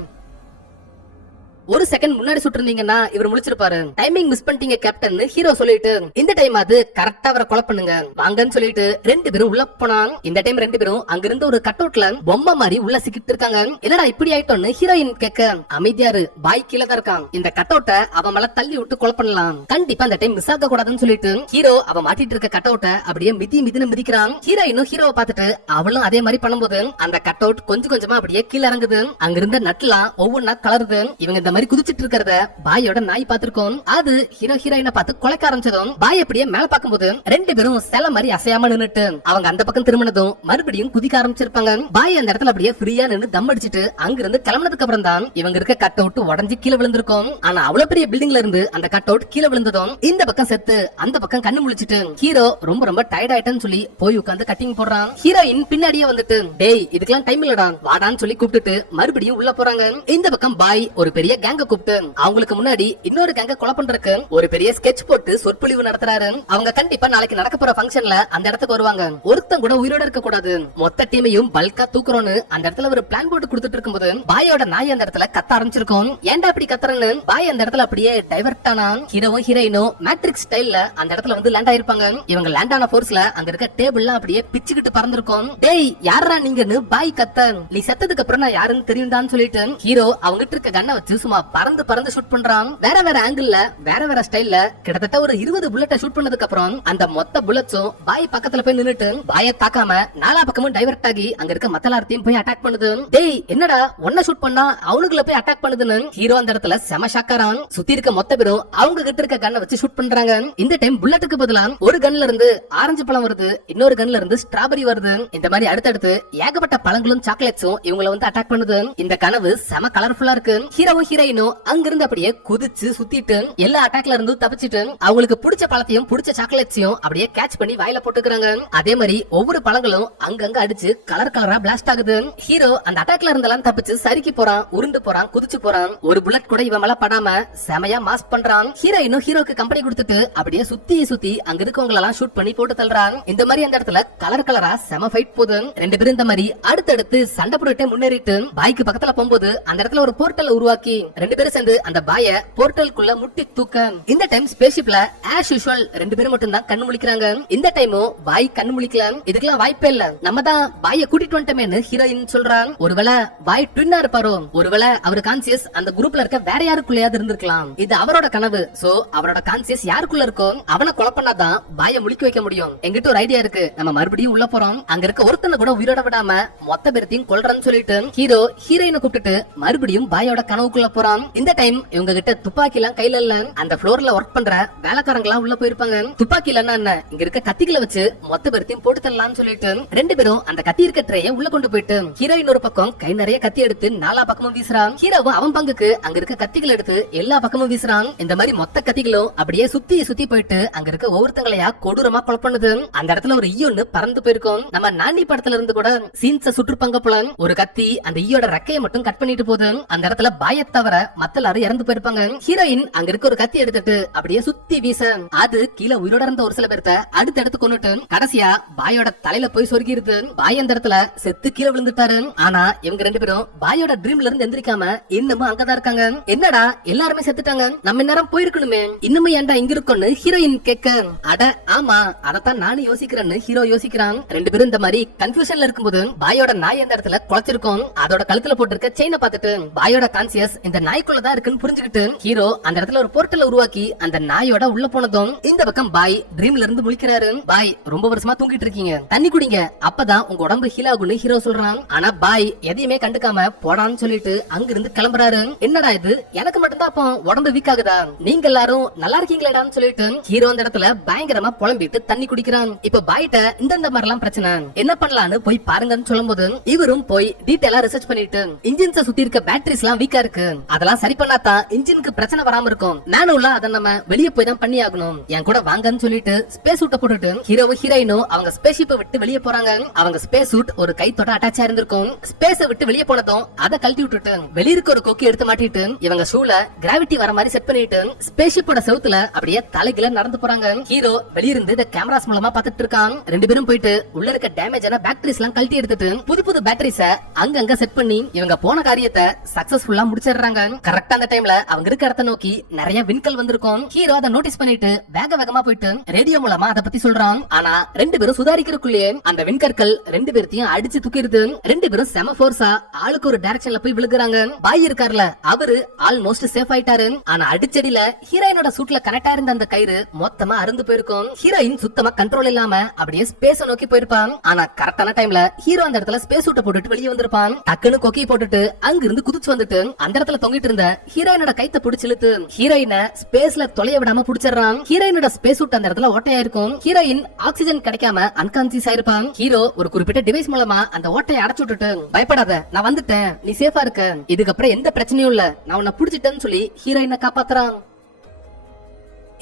1 செகண்ட் முன்னாடி சுட்டிருந்தீங்கன்னா இவர் முழிச்சிருப்பாரு. டைமிங் மிஸ் பண்ணிட்டீங்க கேப்டன் ஹீரோ சொல்லிட்டு இந்த டைம் அது கரெக்டா அவரை கொலை பண்ணுங்க வாங்கன்னு சொல்லிட்டு 2 பேரும் உள்ள போனான். இந்த டைம் 2 பேரும் அங்கிருந்து ஒரு கட் அவுட்ல பொம்மை மாதிரி உள்ள சிக்கிட்டு இருக்காங்க. என்னடா இப்படி ஆயிட்டோன்னு ஹீரோயின் கேட்க, அமைதியாரு பாய் கீழே தான் இருக்கான், இந்த கட் அவுட்டை அவன் மேல தள்ளி விட்டு கொலை பண்ணலாம், கண்டிப்பா இந்த டைம் மிஸ் ஆக கூடாதுன்னு சொல்லிட்டு ஹீரோ அவன் மாட்டிட்டு இருக்க கட் அவுட்டை அப்படியே மிதின்னு மிதிக்கிறான். ஹீரோயினும் ஹீரோவை பார்த்துட்டு அவளும் அதே மாதிரி பண்ணும்போது அந்த கட் அவுட் கொஞ்சமா அப்படியே கீழே இறங்குது. அங்கிருந்த நட்டுலாம் ஒவ்வொன்னா கலருது. இவங்க இந்த மாதிரி குதிச்சிட்டு இருக்கிறத பாயோட நாய் பாத்துருக்கோம். அது ஹீரோ ஹீரோயினை பார்த்து கொலைக்க ஆரம்பிச்சதும் பாய் அப்படியே மேல பாக்கும்போது 2 பேரும் சில மாதிரி அசையாம நின்னுட்டு அவங்க அந்த பக்கம் திரும்பினதும் மறுபடியும் குதிக்க ஆரம்பிச்சிருப்பாங்க. பாய் அந்த இடத்துல அப்படியே ஃப்ரீயா நின்னு தம் அடிச்சிட்டு அங்கிருந்து கிளம்பினதுக்கு அப்புறம் தான் இவங்க இருக்க கட் அவுட் உடஞ்சி கீழே விழுந்திருக்கும். ஆனா அவ்வளவு பெரிய பில்டிங்ல இருந்து அந்த கட் அவுட் கீழே விழுந்ததும் இந்த பக்கம் செத்து அந்த பக்கம் கண்ணு முழிச்சிட்டு ஹீரோ ரொம்ப டயர்ட் ஆயிட்டேன்னு சொல்லி போய் உட்கார்ந்து கட்டிங் போடுறான். ஹீரோயின் பின்னாடியே வந்துட்டு, டேய் இதுக்கெல்லாம் டைம் இல்லடா வாடான்னு சொல்லி கூப்பிட்டுட்டு மறுபடியும் உள்ள போறாங்க. இந்த பக்கம் பாய் ஒரு பெரிய கேங்க கூப்பிட்டு அவங்களுக்கு முன்னாடி இன்னொரு கேங்க கொலை பண்றதுக்கு ஒரு பெரிய ஸ்கெட்ச் போட்டு சொற்பொழிவு நடத்துறாரு. அவங்க கண்டிப்பா நாளைக்கு நடக்க போற ஃபங்க்ஷன்ல அந்த இடத்துக்கு வருவாங்க. ஒருத்தன் கூட உயிரோட இருக்க கூடாது, மொத்த டீமையும் பல்கா தூக்குறோம்னு அந்த இடத்துல ஒரு பிளான் போட்டு கொடுத்துட்டு இருக்கும்போது பாயோட நாய் அந்த இடத்துல கத்த ஆரம்பிச்சிருக்கும். ஏன்டா அப்படி கத்துறன்னு பாய் அந்த இடத்துல அப்படியே டைவர்ட் ஆனான். ஹீரோவும் ஹீரோயினும் மேட்ரிக்ஸ் ஸ்டைல்ல அந்த இடத்துல வந்து லேண்ட் ஆயிருப்பாங்க. இவங்க லேண்ட் ஆன போர்ஸ்ல அங்க இருக்க டேபிள்லாம் அப்படியே பிச்சுக்கிட்டு பறந்திருக்கும். டேய் யாரா நீங்கன்னு பாய் கத்த, நீ செத்ததுக்கு அப்புறம் நான் யாருன்னு தெரியும்டான்னு சொல்லிட்டு ஹீரோ அவங்கிட்ட இருக்க கண்ணை வச்சு சும்மா பறந்து ஷூட் பண்றான். வேற வேற ஆங்கிள் வேற ஸ்டைல்ல கிட்டத்தட்ட ஒரு 20 புல்லட்ட ஷூட் பண்ணதுக்கு அப்புறம் அந்த மொத்த புல்லட்ஸும் பாய் பக்கத்துல போய் நின்னுட்டு பாய தாக்காம நாலா பக்கமும் டைவர்ட் ஆகி அங்க இருக்க மத்த எல்லாத்தையும் போய் அட்டாக் பண்ணுது. டேய் என்னடா ஒன்ன ஷூட் பண்ணா அவனுக்குள்ள போய் அட்டாக் பண்ணுதுன்னு ஹீரோ அந்த இடத்துல செம ஷாக்காரான். சுத்தி இருக்க மொத்த பேரும் அவங்க கிட்ட இருக்க கண்ணை வச்சு ஷூட் பண்றாங்க. இந்த டைம் புல்லட்டுக்கு பதிலா ஒரு கன்ல இருந்து ஆரஞ்சு பழம் வருது, இன்னொரு கன்ல இருந்து ஸ்ட்ராபெரி வருது. இந்த மாதிரி அடுத்தடுத்து ஏகப்பட்ட பழங்களும் சாக்லேட்ஸும் இவங்களை வந்து அட்டாக் பண்ணுது. இந்த கனவு செம கலர்ஃபுல்லா இருக்கு. ஹீரோவும் ஹீரோயினும் அங்கிருந்து அப்படியே குதிச்சு சுத்திட்டு எல்லா அட்டாக்ல இருந்து தப்பிச்சிட்டு அவங்களுக்கு பிடிச்ச பழத்தையும் பிடிச்ச சாக்லேட்ஸையும் அப்படியே கேட்ச் பண்ணி வாயில போட்டுக்கிறாங்க. அதே மாதிரி ஒவ்வொரு பழங்களும் அங்கங்க அடிச்சு கலரா பிளாஸ்ட் ஆகுது. ஹீரோ அந்த அட்டாக்ல இருந்தெல்லாம் தப்பிச்சு சறுக்கி போறான், உருண்டு போறான், குதிச்சு போறான். ஒரு புல்லட் கூட இவன் மேல படாம செமையா மாஸ் பண்றான். ஹீரோயினும் ஹீரோக்கு கம்பெனி கொடுத்துட்டு அப்படியே சுத்தி அங்க இருக்கவங்க எல்லாம் ஷூட் பண்ணி போட்டு தள்ளுறான். இந்த மாதிரி அந்த இடத்துல கலரா செம ஃபைட் போகுது. 2 பேரும் இந்த மாதிரி அடுத்தடுத்து சண்டை போட்டுட்டே முன்னேறிட்டு பாய்க்கு பக்கத்துல போகும்போது அந்த இடத்துல ஒரு போர்ட்டல் உருவாக்கி 2 பேரும் சேர்ந்து அந்த பாய போர்ட்டலுக்குள்ள முட்டி தூக்க இந்த டைம் ஸ்பேஸ்ஷிப்ல ஆஸ் யூசுவல் 2 பேரும் மட்டும் தான் கண்ணு முழிக்கிறாங்க. இந்த டைமும் பாய் கண்ணு முழிக்கலாம். இதுக்கெல்லாம் வாய்ப்பே இல்ல, நம்ம தான் பாய கூட்டிட்டு வந்துட்டோமேன்னு ஹீரோயின் சொல்றான். ஒருவேளை பாய் ட்வின்னா இருப்பாரோ, ஒருவேளை அவர் கான்சியஸ் அந்த குரூப்ல இருக்க வேற யாருக்குள்ளயாவது இருந்திருக்கலாம். இது அவரோட கனவு. சோ அவரோட கான்சியஸ் யாருக்குள்ள இருக்கோ அவனை கொலை பண்ணாதான் பாய முழிக்க வைக்க முடியும். எங்கிட்ட ஒரு ஐடியா இருக்கு, நம்ம மறுபடியும் உள்ள போறோம், அங்க இருக்க ஒருத்தனை கூட உயிரோட விடாம மொத்த பேரத்தையும் கொல்றன்னு சொல்லிட்டு ஹீரோ ஹீரோயினை கூப்பிட்டுட்டு மறுபடியும் பாயோட கனவுக்குள்ள போறான். இந்த டைம் இவங்க கிட்ட துப்பாக்கி எல்லாம் கையில இல்ல. அந்த ஃப்ளோர்ல ஒர்க் பண்ற வேலைக்காரங்க எல்லாம் உள்ள போயிருப்பாங்க. துப்பாக்கி இல்லன்னா என்ன, இங்க இருக்க கத்திகளை வச்சு மொத்த பேர்த்தையும் போட்டு தரலாம்னு சொல்லிட்டு ரெண்டு பேரும் அந்த கத்தி இருக்க ட்ரேய உள்ள கொண்டு போயிட்டு ஹீரோயின் ஒரு பக்கம் கை நிறைய கத்தி எடுத்து நாலா பக்கமும் வீசுறான். ஹீரோவும் அவன் பங்குக்கு அங்க இருக்க கத்திகள் எடுத்து எல்லா பக்கமும் வீசுறான். இந்த மாதிரி மொத்த கத்திகளும் அப்படியே சுத்தி சுத்தி போயிட்டு அங்க இருக்க ஒவ்வொருத்தங்களையா கொடூரமா கொலை பண்ணுது. அந்த இடத்துல ஒரு ஈ ஒண்ணு பறந்து போயிருக்கும். நம்ம நானி படத்துல இருந்து கூட சீன்ஸ சுற்றுப்பாங்க போல. ஒரு கத்தி அந்த ஈயோட ரெக்கையை மட்டும் கட் பண்ணிட்டு போகுது. அந்த இடத்துல பாய தவிர மத்த எல்லாரும் இறந்து போயிருப்பாங்க. ஹீரோயின் அங்க இருக்க ஒரு கத்தி எடுத்துட்டு அப்படியே சுத்தி வீச அது கீழே உயிரோட இருந்த ஒரு சில பேர்த்த அடுத்து கொண்டுட்டு கடைசியா பாயோட தலையில போய் சொருகிருது. பாய் அந்த இடத்துல செத்து கீழே விழுந்துட்டாரு. ஆனா இவங்க ரெண்டு பேரும் பாயோட ட்ரீம்ல இருந்து எந்திரிக்காம இன்னமும் அங்கதான் இருக்காங்க. என்னடா எல்லாருமே செத்துட்டாங்க, நம்ம நேரம் போயிருக்கணுமே, இன்னுமே ஏன்டா இங்க இருக்கோன்னு ஹீரோயின் கேட்க, அட ஆமா அதத்தான் நானும் யோசிக்கிறேன்னு ஹீரோ யோசிக்கிறான். ரெண்டு பேரும் இந்த மாதிரி கன்ஃபியூஷன்ல இருக்கும்போது பாயோட நாய் அந்த இடத்துல குலைச்சிருக்கும். அதோட கழுத்துல போட்டிருக்க செயினை பார்த்துட்டு பாயோட கான்சியஸ் இந்த நாய்க்குள்ளதான் இருக்குன்னு புரிஞ்சுக்கிட்டு ஹீரோ அந்த இடத்துல ஒரு போர்ட்டல் உருவாக்கி அந்த நாயோட உள்ள போனதும் இந்த பக்கம் பாய் ட்ரீம்ல இருந்து முழிக்கிறாரு. பாய் ரொம்ப வருஷமா தூங்கிட்டு இருக்கீங்க, தண்ணி குடிங்க, அப்பதான் உங்க உடம்பு ஹீல் ஆகும்னு ஹீரோ சொல்றான். ஆனா பாய் எதையுமே கண்டுக்காம போடான்னு சொல்லிட்டு அங்க இருந்து கிளம்புறாரு. என்னடா இது, எனக்கு மட்டும்தான் அப்போ உடம்பு வீக் ஆகுதா, நீங்க எல்லாரும் நல்லா இருக்கீங்களாடான்னு சொல்லிட்டு ஹீரோ அந்த இடத்துல பயங்கரமா புலம்பிட்டு தண்ணி குடிக்கிறான். இப்ப பாய்ட்ட இந்த மாதிரி எல்லாம் பிரச்சனை, என்ன பண்ணலான்னு போய் பாருங்கன்னு சொல்லும் போது இவரும் போய் டீடைலா ரிசர்ச் பண்ணிட்டு இன்ஜின்ஸ சுத்தி இருக்க பேட்டரிஸ் எல்லாம் வீக்கா இருக்கு, அதெல்லாம் சரி பண்ணாதான் இன்ஜினுக்கு பிரச்சனை வராம இருக்கும், மேனுவலா அதை நம்ம வெளியே போய் தான் பண்ணி ஆகணும், என் கூட வாங்கன்னு சொல்லிட்டு ஸ்பேஸ் சூட்டை போட்டுட்டு ஹீரோவும் ஹீரோயினும் அவங்க ஸ்பேஸ் ஷிப்பை விட்டு வெளியே போறாங்க. அவங்க ஸ்பேஸ் சூட் ஒரு கைத்தோட அட்டாச் ஆயிருந்திருக்கும். ஸ்பேஸை விட்டு வெளியே போனதும் அதை கழட்டி விட்டுட்டு வெளிய இருக்க ஒரு கொக்கி எடுத்து மாட்டிட்டு இவங்க ஷூல கிராவிட்டி வர மாதிரி செட் பண்ணிட்டு ஸ்பேஸ் ஷிப்போட செவுத்துல அப்படியே தலைகீழ நடந்து போறாங்க. ஹீரோ வெளியிருந்து இந்த கேமராஸ் மூலமா பாத்துட்டு இருக்கான். ரெண்டு பேரும் போயிட்டு உள்ள இருக்க டேமேஜ் ஆன பேட்டரிஸ் எல்லாம் கழட்டி எடுத்துட்டு புது பேட்டரிஸ அங்கங்க செட் பண்ணி இவங்க போன காரியத்தை சக்சஸ்ஃபுல்லா முடிச்சிடுறாங்க. கரெக்டா அந்த டைம்ல அவங்க இருக்க இடத்த நோக்கி நிறைய விண்கல் வந்திருக்கும். ஹீரோ அதை நோட்டீஸ் பண்ணிட்டு வேகமா போயிட்டு ரேடியோ மூலமா அதை பத்தி சொல்றான். ஆனா ரெண்டு பேரும் சுதாரிக்கிறதுக்குள்ளேயே அந்த விண்கற்கள் ரெண்டு பேர்த்தையும் அடிச்சு தூக்கிடுது. ரெண்டு பேரும் செம ஃபோர்ஸா ஆளுக்கு ஒரு டைரக்ஷன்ல போய் விழுகுறாங்க. பாய் இருக்கார்ல அவரு ஆல்மோஸ்ட் சேஃப் ஆயிட்டாரு. ஆனா அடிச்சடியில ஹீரோயினோட சூட்ல கனெக்ட் ஆயிருந்த அந்த கயிறு மொத்தமா அருந்து போயிருக்கும். ஹீரோயின் சுத்தமா கண்ட்ரோல் இல்லாம அப்படியே ஸ்பேஸ நோக்கி போயிருப்பான். ஆனா கரெக்டான டைம்ல ஹீரோ அந்த இடத்துல ஸ்பேஸ் சூட்டை போட்டுட்டு வெளியே வந்திருப்பான். டக்குன்னு கொக்கி போட்டுட்டு அங்க இருந்து குதிச்சு வந்துட்டு அந்த இடத்துல தொங்கிட்டு இருந்த ஹீரோயினோட கைத்த பிடிச்சு இழுத்து ஹீரோயினை ஸ்பேஸ்ல தொலைய விடாம புடிச்சிடறான். ஹீரோயினோட ஸ்பேஸ் சூட் அந்த இடத்துல ஓட்டையா இருக்கும். ஹீரோயின் ஆக்சிஜன் கிடைக்காம அன்கான்சியஸ் ஆயிருப்பான். ஹீரோ ஒரு குறிப்பிட்ட டிவைஸ் மூலமா அந்த ஓட்டையை அடைச்சு விட்டுட்டு பயப்படாத நான் வந்துட்டேன், நீ சேஃபா இருக்க, இதுக்கப்புறம் எந்த பிரச்சனையும் இல்ல, நான் உன்னை புடிச்சிட்டேன்னு சொல்லி ஹீரோயினை காப்பாத்துறான்.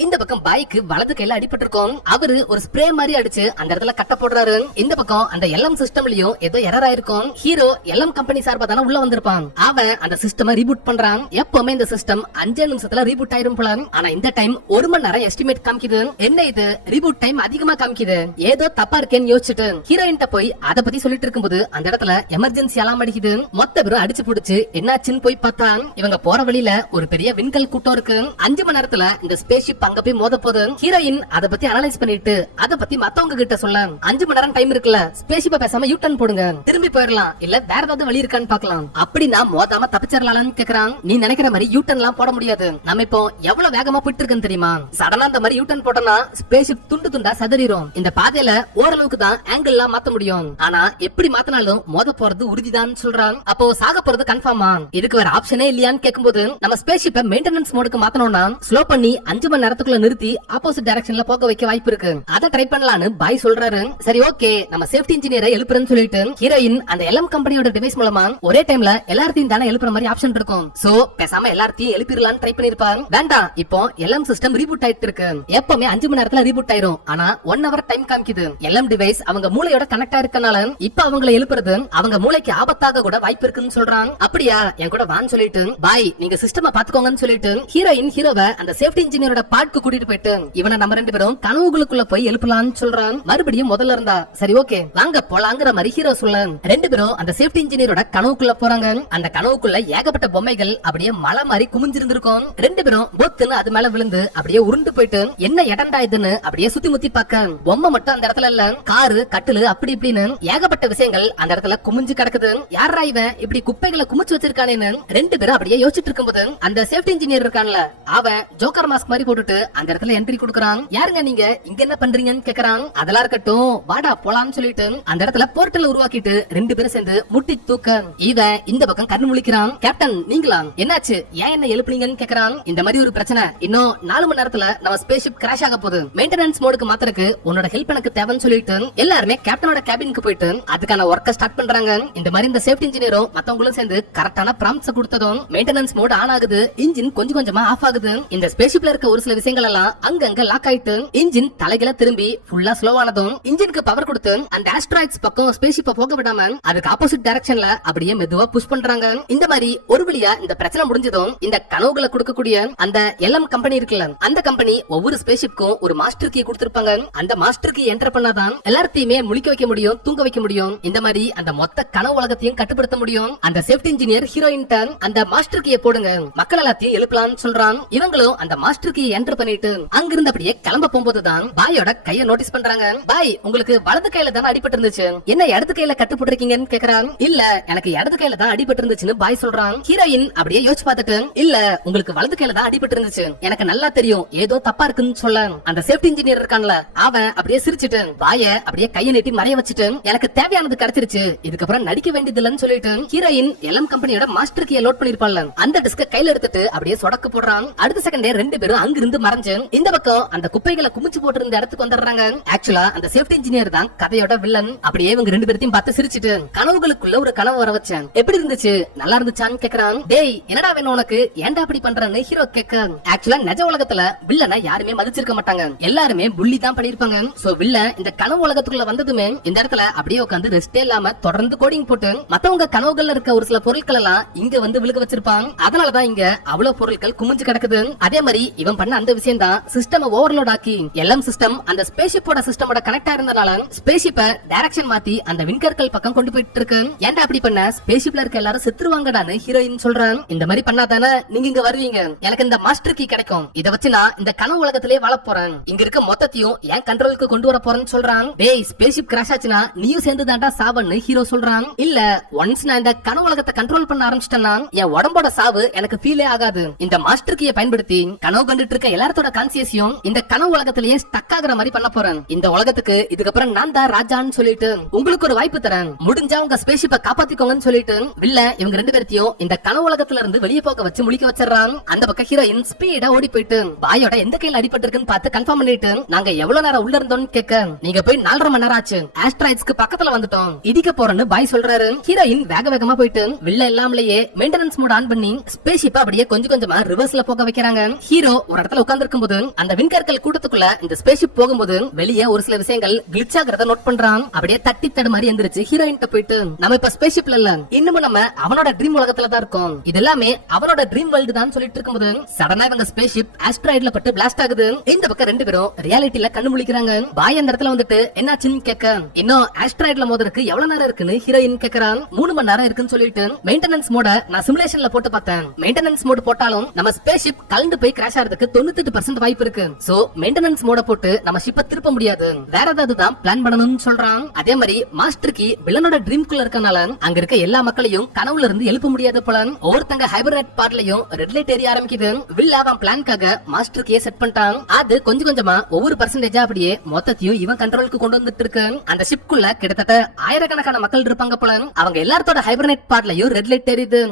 இந்த பக்கம் பாய்க்கு வலது கையில அடிபட்டிருக்கும். அவரு ஒரு ஸ்ப்ரே மாதிரி அடிச்சு அந்த இடத்துல கட்ட போடுறாரு. இந்த பக்கம் அந்த எல்எம் சிஸ்டம்லயும் ஏதோ எரர் ஆயிருக்கும். ஹீரோ எல்எம் கம்பெனி சார்பா தானே உள்ள வந்திருப்பான். அவன் அந்த சிஸ்டம் ரீபூட் பண்றான். எப்பவுமே இந்த சிஸ்டம் 5 நிமிஷத்துல ரீபூட் ஆயிரும் போல. ஆனா இந்த டைம் 1 மணி நேரம் எஸ்டிமேட் காமிக்குது. என்ன இது ரீபூட் டைம் அதிகமா காமிக்குது, ஏதோ தப்பா இருக்கேன்னு யோசிச்சுட்டு ஹீரோயின்ட்ட போய் அதை பத்தி சொல்லிட்டு இருக்கும்போது அந்த இடத்துல எமர்ஜென்சி அலாம் அடிக்குது. மொத்த பேரும் அடிச்சு புடிச்சு என்னாச்சுன்னு போய் பார்த்தா இவங்க போற வழியில ஒரு பெரிய விண்கல் கூட்டம் இருக்கு. 5 மணி நேரத்துல இந்த ஸ்பேஸ் ஷிப் அங்க போய் மோத போது ஹீரோயின் அதை பத்தி அனலைஸ் பண்ணிட்டு அதை பத்தி மத்தவங்க கிட்ட சொல்ல 5 மணி நேரம் டைம் இருக்குல்ல, ஸ்பேஸ் ஷிப்பை பேசாம யூ டர்ன் போடுங்க, திரும்பி போயிடலாம், இல்ல வேற ஏதாவது வழி இருக்கான்னு பாக்கலாம், அப்படின்னா மோதாம தப்பிச்சிடலாம்னு கேக்குறான். நீ நினைக்கிற மாதிரி யூ டர்ன் எல்லாம் போட முடியாது, நம்ம இப்போ எவ்வளவு வேகமா போயிட்டு இருக்குன்னு தெரியுமா, சடனா இந்த மாதிரி யூ டர்ன் போட்டோம்னா ஸ்பேஸ் ஷிப் துண்டு துண்டா சதறிடும். இந்த பாதையில ஓரளவுக்கு தான் ஆங்கிள் எல்லாம் மாத்த முடியும், ஆனா எப்படி மாத்தினாலும் மோத போறது உறுதிதான் சொல்றான். அப்போ சாக போறது கன்ஃபார்மா, இதுக்கு வேற ஆப்ஷனே இல்லையான்னு கேட்கும்போது நம்ம ஸ்பேஸ் ஷிப்பை மெயின்டெனன்ஸ் மோடுக்கு மாத்தணும்னா ஸ்லோ பண்ணி 5 மணி நேரத்துக்குள்ள நிறுத்தி ஆப்போசிட் டைரக்ஷன்ல போக வைக்க வாய்ப்பு இருக்கு, அத ட்ரை பண்ணலாம்னு பாய் சொல்றாரு. சரி ஓகே நம்ம சேஃப்டி இன்ஜினியரை எழுப்புறேன்னு சொல்லிட்டு ஹீரோயின் அந்த எல்எம் கம்பெனியோட டிவைஸ் மூலமா ஒரே டைம்ல எல்லாத்தையும் தானே எழுப்புற மாதிரி ஆப்ஷன் இருக்கும். சோ பேசாம எல்லாத்தையும் எழுப்பிடலாம்னு ட்ரை பண்ணிருப்பாங்க. வேண்டாம், இப்போ எல்எம் சிஸ்டம் ரீபூட் ஆயிட்டு இருக்கு. எப்பவுமே 5 மணி நேரத்துல ரீபூட் ஆயிரும், ஆனா 1 hour டைம் காமிக்குது. எல்எம் டிவைஸ் அவங்க மூளையோட கனெக்ட் ஆயிருக்கனால இப்ப அவங்களை எழுப்புறது அவங்க மூளைக்கு ஆபத்தாக கூட வாய்ப்பு இருக்குன்னு சொல்றாங்க. அப்படியா என் கூட வான்னு சொல்லிட்டு பாய் நீங்க சிஸ்டமா பாத்துக்கோங்கன்னு சொல்லிட்டு ஹீரோயின் ஹீரோவை அந்த சேஃப்டி இன்ஜினியரோட பார்ட்க்கு கூட்டிட்டு போயிட்டு இவனை நம்ம ரெண்டு பேரும் கனவுகளுக்குள்ள போய் எழுப்பலாம்னு சொல்றான். மறுபடியும் முதல்ல இருந்தா சரி ஓகே வாங்க போலாங்கிற மாதிரி ஹீரோ சொல்ல ரெண்டு பேரும் அந்த சேஃப்டி இன்ஜினியரோட கனவுக்குள்ள போறாங்க. அந்த கனவுக்குள்ள ஏகப்பட்ட பொம்மைகள் அப்படியே மலை மாதிரி குமிஞ்சிருந்திருக்கும். ரெண்டு பேரும் பொத்துன்னு அது மேல விழுந்து அப்படியே உருண்டு போயிட்டு என்ன இடண்டா இதுன்னு அப்படியே சுத்தி முத்தி பார்க்க பொம்மை மட்டும் அந்த இடத்துல இல்ல, காரு கட்டிலு அப்படி இப்படின்னு ஏகப்பட்ட விஷயங்கள் அந்த இடத்துல குமிஞ்சு கிடக்குது. யாரா இவன் இப்படி குப்பைகளை குமிச்சு வச்சிருக்கானேன்னு ரெண்டு பேரும் அப்படியே யோசிச்சுட்டு இருக்கும்போது அந்த சேஃப்டி இன்ஜினியர் இருக்கான்ல அவன் ஜோக்கர் மாஸ்க் மாதிரி போட்டுட்டு சொல்லிட்டு அந்த இடத்துல என்ட்ரி கொடுக்கறான். யாருங்க நீங்க, இங்க என்ன பண்றீங்கன்னு கேக்குறான். அதெல்லாம் இருக்கட்டும், வாடா போலாம்னு சொல்லிட்டு அந்த இடத்துல போர்ட்டல் உருவாக்கிட்டு 2 பேரும் சேர்ந்து முட்டி தூக்க இவன் இந்த பக்கம் கண்ணு முழிக்கிறான். கேப்டன் நீங்களா, என்னாச்சு, ஏன் என்ன எழுப்புனீங்கன்னு கேக்குறான். இந்த மாதிரி ஒரு பிரச்சனை, இன்னும் 4 மணி நேரத்துல நம்ம ஸ்பேஸ்ஷிப் கிராஷ் ஆக போகுது, மெயின்டெனன்ஸ் மோடுக்கு மாத்திரக்கு உன்னோட ஹெல்ப் எனக்கு தேவைன்னு சொல்லிட்டு எல்லாருமே கேப்டனோட கேபினுக்கு போயிட்டு அதுக்கான ஒர்க்க ஸ்டார்ட் பண்றாங்க. இந்த மாதிரி இந்த சேஃப்டி இன்ஜினியரும் மத்தவங்களும் சேர்ந்து கரெக்டான ப்ராம்ப்ட்ஸ் கொடுத்ததும் மெயின்டெனன்ஸ் மோட் ஆன் ஆகுது, இன்ஜின் கொஞ்சம் கொஞ்சமா ஆஃப் ஆகுது. இந்த ஸ்பேஸ்ஷிப்ல இருக்க ஒரு சில விஷயங்கள் எல்லாம் அங்கங்க லாக் ஆயிட்டு இன்ஜின் தலைகீழ திரும்பி ஃபுல்லா ஸ்லோ ஆனதும் இன்ஜினுக்கு பவர் கொடுத்து அந்த ஆஸ்ட்ராய்ட்ஸ் பக்கம் ஸ்பேஸ்ஷிப்பை போக விடாம அதுக்கு ஆப்போசிட் டைரக்ஷன்ல அப்படியே மெதுவா புஷ் பண்றாங்க. இந்த மாதிரி ஒரு வழியா இந்த பிரச்சனை முடிஞ்சதும் இந்த கனவுகளை கொடுக்கக்கூடிய அந்த எல்எம் கம்பெனி இருக்குல்ல, அந்த கம்பெனி ஒவ்வொரு ஸ்பேஸ்ஷிப்க்கும் ஒரு மாஸ்டர் கீ கொடுத்திருப்பாங்க. அந்த மாஸ்டர் கீ என்டர் பண்ணாதான் எல்லாத்தையுமே முழிக்க வைக்க முடியும், தூங்க வைக்க முடியும். இந்த மாதிரி அந்த மொத்த கனவு உலகத்தையும் கட்டுப்படுத்த முடியும். அந்த சேஃப்டி இன்ஜினியர் ஹீரோயின் டன் அந்த மாஸ்டர் கீயை போடுங்க, மக்கள் எல்லாத்தையும் எழுப்பலாம்னு சொல்றான். இவங்களும் அந்த மாஸ்டர் கீயை என்டர் பண்ணிட்டு அங்கிருந்து அப்படியே கிளம்ப போகும்போதுதான் பாயோட கைய நோட்டீஸ் பண்றாங்க. பாய், உங்களுக்கு வலது கையில தானே அடிபட்டு இருந்துச்சு, என்ன இடது கையில கட்டுப்பட்டு இருக்கீங்கன்னு கேக்குறான். இல்ல, எனக்கு இடது கையில தான் அடிபட்டு இருந்துச்சுன்னு பாய் சொல்றான். ஹீரோயின் அப்படியே யோசிச்சு பார்த்துட்டு, இல்ல உங்களுக்கு வலது கையில தான் அடிபட்டு இருந்துச்சு, எனக்கு நல்லா தெரியும் ஏதோ தப்பா இருக்குன்னு சொல்ல அந்த சேஃப்டி இன்ஜினியர் இருக்கான்ல, அவன் அப்படியே சிரிச்சிட்டு பாய அப்படியே கையை நீட்டி மறைய வச்சுட்டு எனக்கு தேவையானது கிடைச்சிருச்சு, இதுக்கப்புறம் நடிக்க வேண்டியது இல்லன்னு சொல்லிட்டு ஹீரோயின் எல்எம் கம்பெனியோட மாஸ்டர் கீயை லோட் பண்ணிருப்பாள், அந்த டிஸ்க கையில எடுத்துட்டு அப்படியே சொடக்கு போடுறான். அடுத்த செகண்டே 2 பேரும் அங்கிருந்து மறைஞ்சு இந்த பக்கம் அந்த குப்பைகளை குமிச்சு போட்டு இருந்த இடத்துக்கு வந்துடுறாங்க. ஆக்சுவலா அந்த சேஃப்டி இன்ஜினியர் தான் கதையோட வில்லன். அப்படியே இவங்க 2 பேரையும் பார்த்து சிரிச்சிட்டு கனவுகளுக்குள்ள ஒரு கனவு வர வச்சேன், எப்படி இருந்துச்சு, நல்லா இருந்துச்சான்னு கேக்குறான். டேய் என்னடா வேணும் உனக்கு, ஏன்டா அப்படி பண்றன்னு ஹீரோ கேட்க. ஆக்சுவலா நிஜ உலகத்துல வில்லனை யாருமே மதிச்சிருக்க மாட்டாங்க, எல்லாருமே புள்ளி தான் பண்ணிருப்பாங்க. சோ வில்லன் இந்த கனவு உலகத்துக்குள்ள வந்ததுமே இந்த இடத்துல அப்படியே உட்காந்து ரெஸ்டே இல்லாம தொடர்ந்து கோடிங் போட்டு மத்தவங்க கனவுகள்ல இருக்க ஒரு சில பொருட்கள் எல்லாம் இங்க வந்து விழுக வச்சிருப்பாங்க. அதனாலதான் இங்க அவ்வளவு பொருட்கள் குமிஞ்சு கிடக்குது. அதே மாதிரி இவன் பண்ண அந்த விஷயம் தான் சிஸ்டம் ஓவர்லோட் ஆக்கி எல்எம் சிஸ்டம் அந்த ஸ்பேஸ்ஷிப்போட சிஸ்டமோட கனெக்ட் ஆயிருந்தனால ஸ்பேஸ்ஷிப்பை டைரக்ஷன் மாத்தி அந்த விண்கற்கள் பக்கம் கொண்டு போயிட்டு இருக்கு. ஏன்டா அப்படி பண்ண, ஸ்பேஸ்ஷிப்ல இருக்க எல்லாரும் செத்துருவாங்கடான்னு ஹீரோயின் சொல்றான். இந்த மாதிரி பண்ணாதானே நீங்க இங்க வருவீங்க, எனக்கு இந்த மாஸ்டர் கீ கிடைக்கும், இத வச்சு நான் இந்த கனவு உலகத்திலே வாழ போறேன், இங்க இருக்க மொத்தத்தையும் என் கண்ட்ரோலுக்கு கொண்டு வர போறேன்னு சொல்றான். டேய் ஸ்பேஸ்ஷிப் கிராஷ் ஆச்சுன்னா நீயும் சேர்ந்து தாண்டா சாவன்னு ஹீரோ சொல்றான். இல்ல, ஒன்ஸ் நான் இந்த கனவு உலகத்தை கண்ட்ரோல் பண்ண ஆரம்பிச்சிட்டேன்னா என் உடம்போட சாவு எனக்கு ஃபீலே ஆகாது, இந்த மாஸ்டர் கீயை பயன்படுத்தி கனவு கண்டுட்டு இருக்க எல்லாத்தோட கான்சியஸையும் இந்த கனவு உலகத்திலேயே ஸ்டக் ஆகுற மாதிரி பண்ண போறேன். இந்த உலகத்துக்கு இதுக்கப்புறம் நான் தான் ராஜான்னு சொல்லிட்டு உங்களுக்கு ஒரு வாய்ப்பு தரேன், முடிஞ்சா உங்க ஸ்பேஸ்ஷிப்பை காப்பாத்திக்கோங்கன்னு சொல்லிட்டு வில்ல இவங்க 2 பேரையும் இந்த கனவு உலகத்துல இருந்து வெளியே போக வச்சு முழிக்க வச்சிடறான். அந்த பக்கம் ஹீரோயின் ஸ்பீடா ஓடி போயிட்டு பாயோட எந்த கையில அடிபட்டு இருக்குன்னு பார்த்து கன்ஃபார்ம் பண்ணிட்டு நாங்க எவ்வளவு நேரம் உள்ள இருந்தோம்னு கேட்க, நீங்க போய் 4.5 மணி நேரம் ஆச்சு, ஆஸ்ட்ராய்ட்ஸ்க்கு பக்கத்துல வந்துட்டோம், இடிக்க போறேன்னு பாய் சொல்றாரு. ஹீரோயின் வேக வேகமா போயிட்டு வில்ல இல்லாமலேயே மெயின்டெனன்ஸ் மோட் ஆன் பண்ணி ஸ்பேஸ்ஷிப்பை அப்படியே கொஞ்சம் கொஞ்சமா ரிவர்ஸ்ல போக வைக்கிறாங்க. ஹீரோ ஒரு இடத்துல உட்கார்ந்து இருக்கும்போது அந்த விண்கற்கள் கூட்டத்துக்குள்ள இந்த ஸ்பேஸ்ஷிப் போகும்போது வெளியே ஒரு சில விஷயங்கள் கிளிச் ஆகிறத நோட் பண்றான். அப்படியே தட்டி தடு மாதிரி எந்திரிச்சு ஹீரோயின் போயிட்டு நம்ம இப்ப ஸ்பேஸ்ஷிப்ல இல்ல, இன்னமும் நம்ம அவனோட ட்ரீம் உலகத்துல தான் இருக்கோம், இது எல்லாமே அவனோட ட்ரீம் வேர்ல்டு தான் சொல்லிட்டு இருக்கும்போது சடனா இவங்க ஸ்பேஸ்ஷிப் ஆஸ்ட்ராய்ட்ல பட்டு பிளாஸ்ட் ஆகுது. இந்த பக்கம் 2 பேரும் ரியாலிட்டில கண்ணு முழிக்கிறாங்க. பாய் அந்த இடத்துல வந்துட்டு என்னாச்சுன்னு கேட்க, இன்னும் ஆஸ்ட்ராய்ட்ல மோதருக்கு எவ்வளவு நேரம் இருக்குன்னு ஹீரோயின் கேக்குறான். 3 மணி நேரம் இருக்குன்னு சொல்லிட்டு மெயின்டெனன்ஸ் மோட நான் சிமுலேஷன்ல போட்டு பார்த்தேன், மெயின்டெனன்ஸ் மோட் போட்டாலும் நம்ம ஸ்பேஸ்ஷிப் கலந்து போய் கிராஷ் ஆகிறதுக்கு 98% வாய்ப்பு இருக்கு, சோ மெயின்டெனன்ஸ் மோட போட்டு நம்ம ஷிப்பை திருப்ப முடியாது, வேற ஏதாவது தான் பிளான் பண்ணணும்னு சொல்றான். அதே மாதிரி மாஸ்டர் கீ வில்லனோட ட்ரீம் குள்ள இருக்கனால அங்க இருக்க எல்லா மக்களையும் கனவுல இருந்து எழுப்ப முடியாத போல ஒவ்வொருத்தங்க ஹைபர்னேட் பார்ட்லயும் ரெட் லைட் எரிய ஆரம்பிக்குது. வில்ல அவன் பிளான்காக மாஸ்டர் கீயை செட் பண்ணிட்டான். அது கொஞ்சம் கொஞ்சமா ஒவ்வொரு பர்சன்டேஜா அப்படியே மொத்தத்தையும் இவன் கண்ட்ரோலுக்கு கொண்டு வந்துட்டு இருக்கு. அந்த ஷிப்குள்ள கிட்டத்தட்ட ஆயிரக்கணக்கான மக்கள் இருப்பாங்க போல, அவங்க எல்லாத்தோட ஹைபர்னேட் பார்ட்லயும் ரெட் லைட் எரியுது.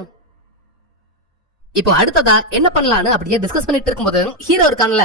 இப்போ அடுத்ததா என்ன பண்ணலாம்னு அப்படியே டிஸ்கஸ் பண்ணிட்டு இருக்கும்போது ஹீரோ இருக்கான்ல,